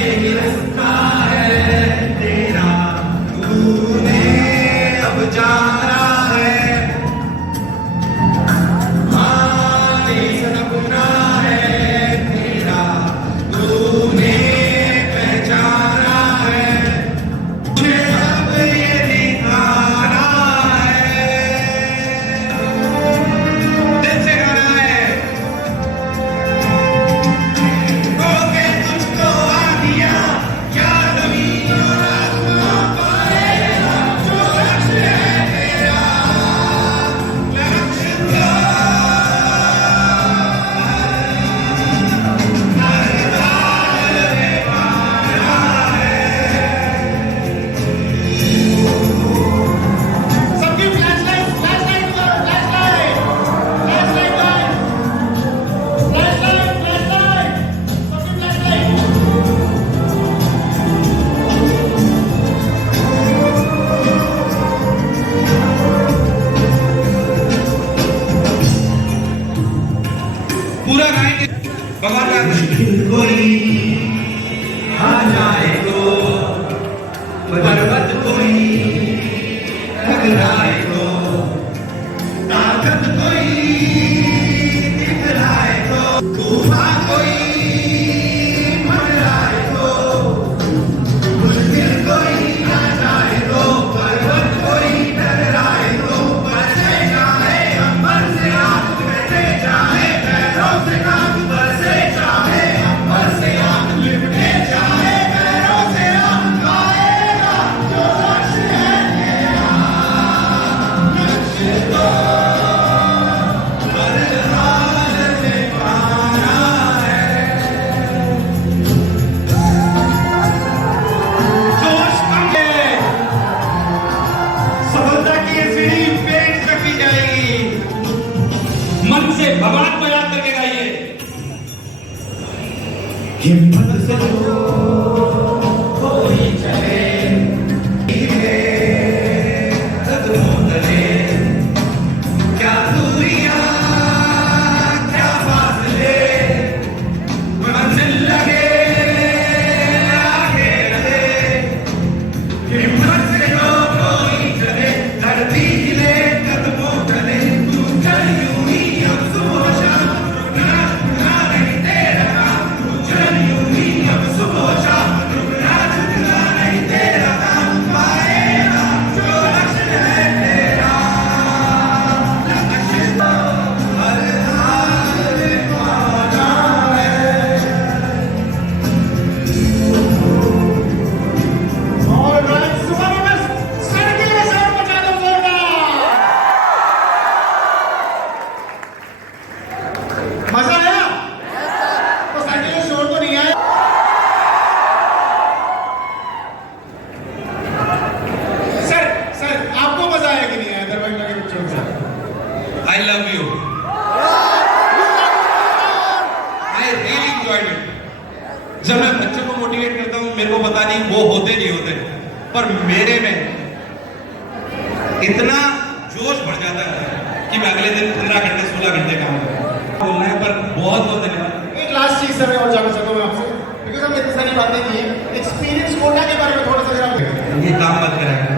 यही रास्ता है तेरा, तूने आएंगे भगवान का कोई आ जाए तो पर्वत कोई टकराए तो ताकत कोई दिखलाए तो तूफान कोई मंडराए तो मुश्किल कोई आ जाए तो पर्वत कोई टकराए तो बरसे जाए अंबर से आग बरसे जाए पैरों से आग बरसे जाए अंबर से आग लिपटे जाए पैरों से आग गाएगा जो लक्ष्य है तेरा लक्ष्य तो हर हाल में पाना है जोश कम है सफलता की ये सीढ़ी पेट रखी जाएगी मन से भगवान को याद करके गाइए हिम्मत से जो कोई चले कदमों तले क्या दूरियां क्या फासले मंजिल लगे आगे रहे हिम्मत से जो कोई चले धरती हिले कदमों तले तू चल यूं ही अब सुबह शाम रुकना नहीं तेरा काम तू चल यूं ही अब सुबह शाम रुकना नहीं तेरा काम पाएगा जो लक्ष्य है तेरा लक्ष्य तो हर हाल में पाना है और सुबह में बस सड़के में शोर मचा दो जोरदार। मजा आया? तो सड़के में शोर तो नहीं आया। सर आपको मजा आया कि नहीं आया दरबार के बच्चों के साथ? I love you. I really enjoyed it. जब मैं बच्चों को मोटिवेट करता हूँ मेरे को पता नहीं वो होते नहीं होते पर मेरे में इतना जोश बढ़ जाता है कि मैं अगले दिन 15 घंटे 16 घंटे काम करता हूँ बोलना है पर बहुत बहुत धन्यवाद एक लास्ट चीज सर मैं और जानना चाहता हूँ आपसे बिकॉज हमने इतनी सारी बातें की हैं एक्सपीरियंस कोटा के बारे में थोड़ा सा जरा ये काम मत कराएगा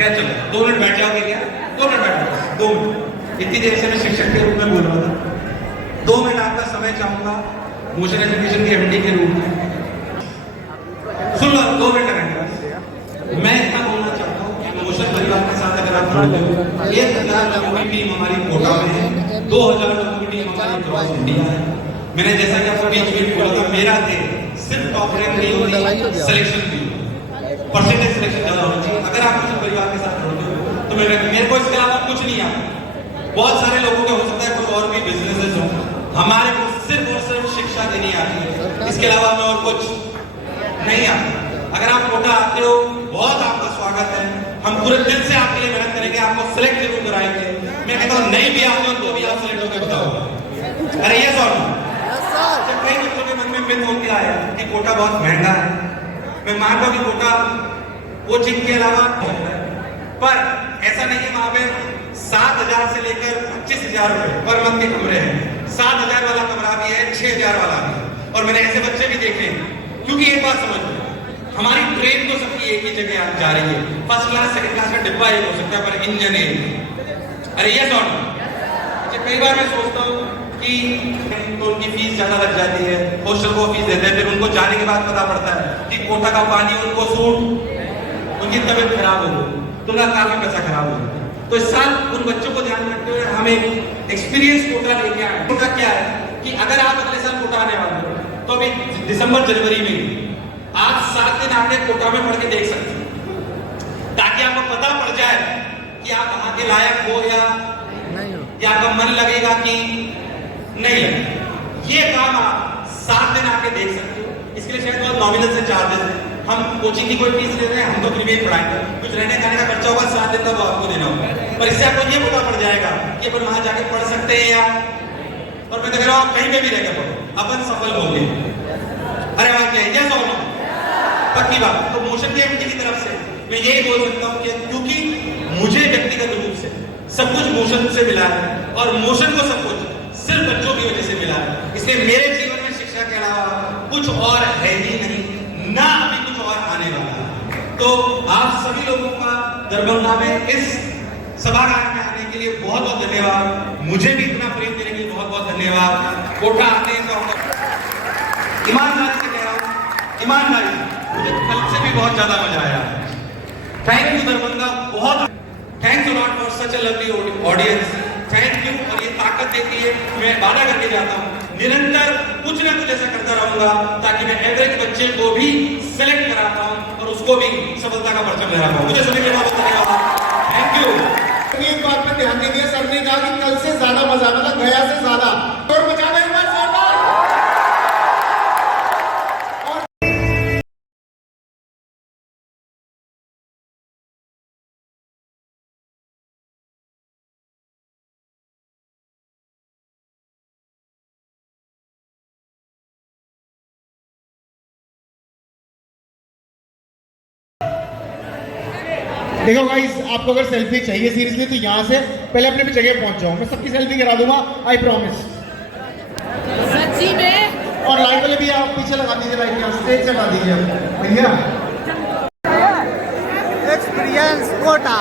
क्या चलो 2 मिनट बैठ जाओगे क्या 2 मिनट बैठ जाओ 2 मिनट इतनी देर से मैं शिक्षक के रूप में बोल रहा था 2 मिनट आपका समय चाहूंगा मोशन एजुकेशन के एमडी के रूप में सुन लो 2 मिनट रहेंगे मैं इतना बोलना चाहता हूँ कि मोशन परिवार के साथ अगर आप जुड़ते हो 1000 लोगों की टीम हमारी कोटा में है 2000 लोगों की टीम हमारी क्रॉस इंडिया है मैंने जैसा कि आपको बीच में बोला था मेरा ध्येय सिर्फ टॉप रैंक नहीं होती सिलेक्शन भी परसेंटेज सिलेक्शन ज्यादा होना चाहिए अगर आप मुझे परिवार के साथ जुड़ते हो तो मेरे को इसके अलावा कुछ नहीं आता बहुत सारे लोगों को हो सकता है कुछ और भी बिजनेसेस हो हमारे को सिर्फ और सिर्फ शिक्षा देनी आती है इसके अलावा हमें और कुछ नहीं आता अगर आप कोटा आते हो बहुत आपका स्वागत है हम पूरे दिल से आपके लिए मेहनत करेंगे आपको सिलेक्ट जरूर कराएंगे मैं कहता हूँ नहीं भी आते हो तो भी आप सिलेक्ट होकर बताओ अरे ये सॉरी कई बच्चों के मन में मिथ होती है कि कोटा बहुत महंगा है मैं मानता हूँ कि कोटा कोचिंग के अलावा पर ऐसा नहीं है वहां पे 7,000 से लेकर 25,000 रुपए पर मंथ के कमरे हैं 7,000 वाला कमरा भी है 6,000 वाला भी है और मैंने ऐसे बच्चे भी देखे हैं क्योंकि एक बात समझ लो हमारी ट्रेन तो सबकी एक ही जगह जा रही है फर्स्ट क्लास सेकंड क्लास का डिब्बा एक हो सकता है पर इंजन एक अरे ये सॉरी अच्छा कई बार मैं सोचता हूँ कि तो उनकी फीस ज्यादा लग जाती है हॉस्टल को फीस देते हैं फिर उनको जाने के बाद पता पड़ता है कि कोटा का पानी उनको सूट उनकी तबीयत खराब हो गई तो उनका काफी पैसा खराब हो गया तो इस साल उन बच्चों को ध्यान रखते हुए हम एक एक्सपीरियंस कोटा लेके आए कोटा क्या है कि अगर आप अगले साल कोटा आने वाले हो तो अभी दिसंबर जनवरी में आप 7 दिन आके कोटा में पढ़ के देख सकते हैं ताकि आपको पता पड़ जाए कि आप वहां के लायक हो या आपका मन लगेगा कि नहीं लगेगा ये काम आप 7 दिन आके देख सकते हो इसके लिए शायद बहुत नॉमिनल से चार्जेस है हम कोचिंग की कोई फीस ले रहे हैं हम तो फ्री में पढ़ाएंगे कुछ रहने खाने का खर्चा होगा 7 दिन का वो आपको देना होगा पर इससे आपको ये पता पड़ जाएगा कि अपन वहां जाके पढ़ सकते हैं या और मैं तो कह रहा हूँ आप कहीं पे भी रहकर पढ़ो अपन सफल होंगे अरे वहां क्या है यस और नो पक्की बात तो मोशन की एमडी की तरफ से मैं यही बोल सकता हूँ कि क्योंकि मुझे व्यक्तिगत रूप से सब कुछ मोशन से मिला है और मोशन को सब कुछ सिर्फ बच्चों की वजह से मिला है। इसलिए मेरे जीवन में शिक्षा के अलावा कुछ और है ही नहीं, ना अभी कुछ और आने वाला है। तो आप सभी लोगों का दरभंगा में इस सभागार में आने के लिए बहुत बहुत धन्यवाद। मुझे भी इतना प्रेम देने के लिए बहुत बहुत धन्यवाद। कोटा आते हैं तो ईमानदारी से कह रहा हूँ, ईमानदारी, मुझे कल से भी बहुत ज्यादा मजा आया। थैंक यू दरभंगा, बहुत thanks a lot for such a lovely audience. Thank you. और ये ताकत देती है, मैं वादा करके जाता हूँ निरंतर कुछ ना कुछ ऐसा करता रहूंगा ताकि मैं एवरेज बच्चे को भी सिलेक्ट करा पाऊं और उसको भी सफलता का परचम लहरा पाऊं। मुझे सुनने के लिए बहुत धन्यवाद। Thank you. एक बात पे ध्यान दीजिए, सर ने कहा कि कल से ज्यादा मजा, मतलब गया से ज्यादा। और बचा दे एक बार जोरदार। देखो गाइस, आपको अगर सेल्फी चाहिए सीरियसली तो यहाँ से पहले अपने भी जगह पहुंच जाओ, मैं सबकी सेल्फी करा दूंगा, आई प्रॉमिस। सच्ची में। और लाइट वाले भी आप पीछे लगा दीजिए, लाइट यहाँ स्टेज लगा दीजिए भैया। एक्सपीरियंस कोटा।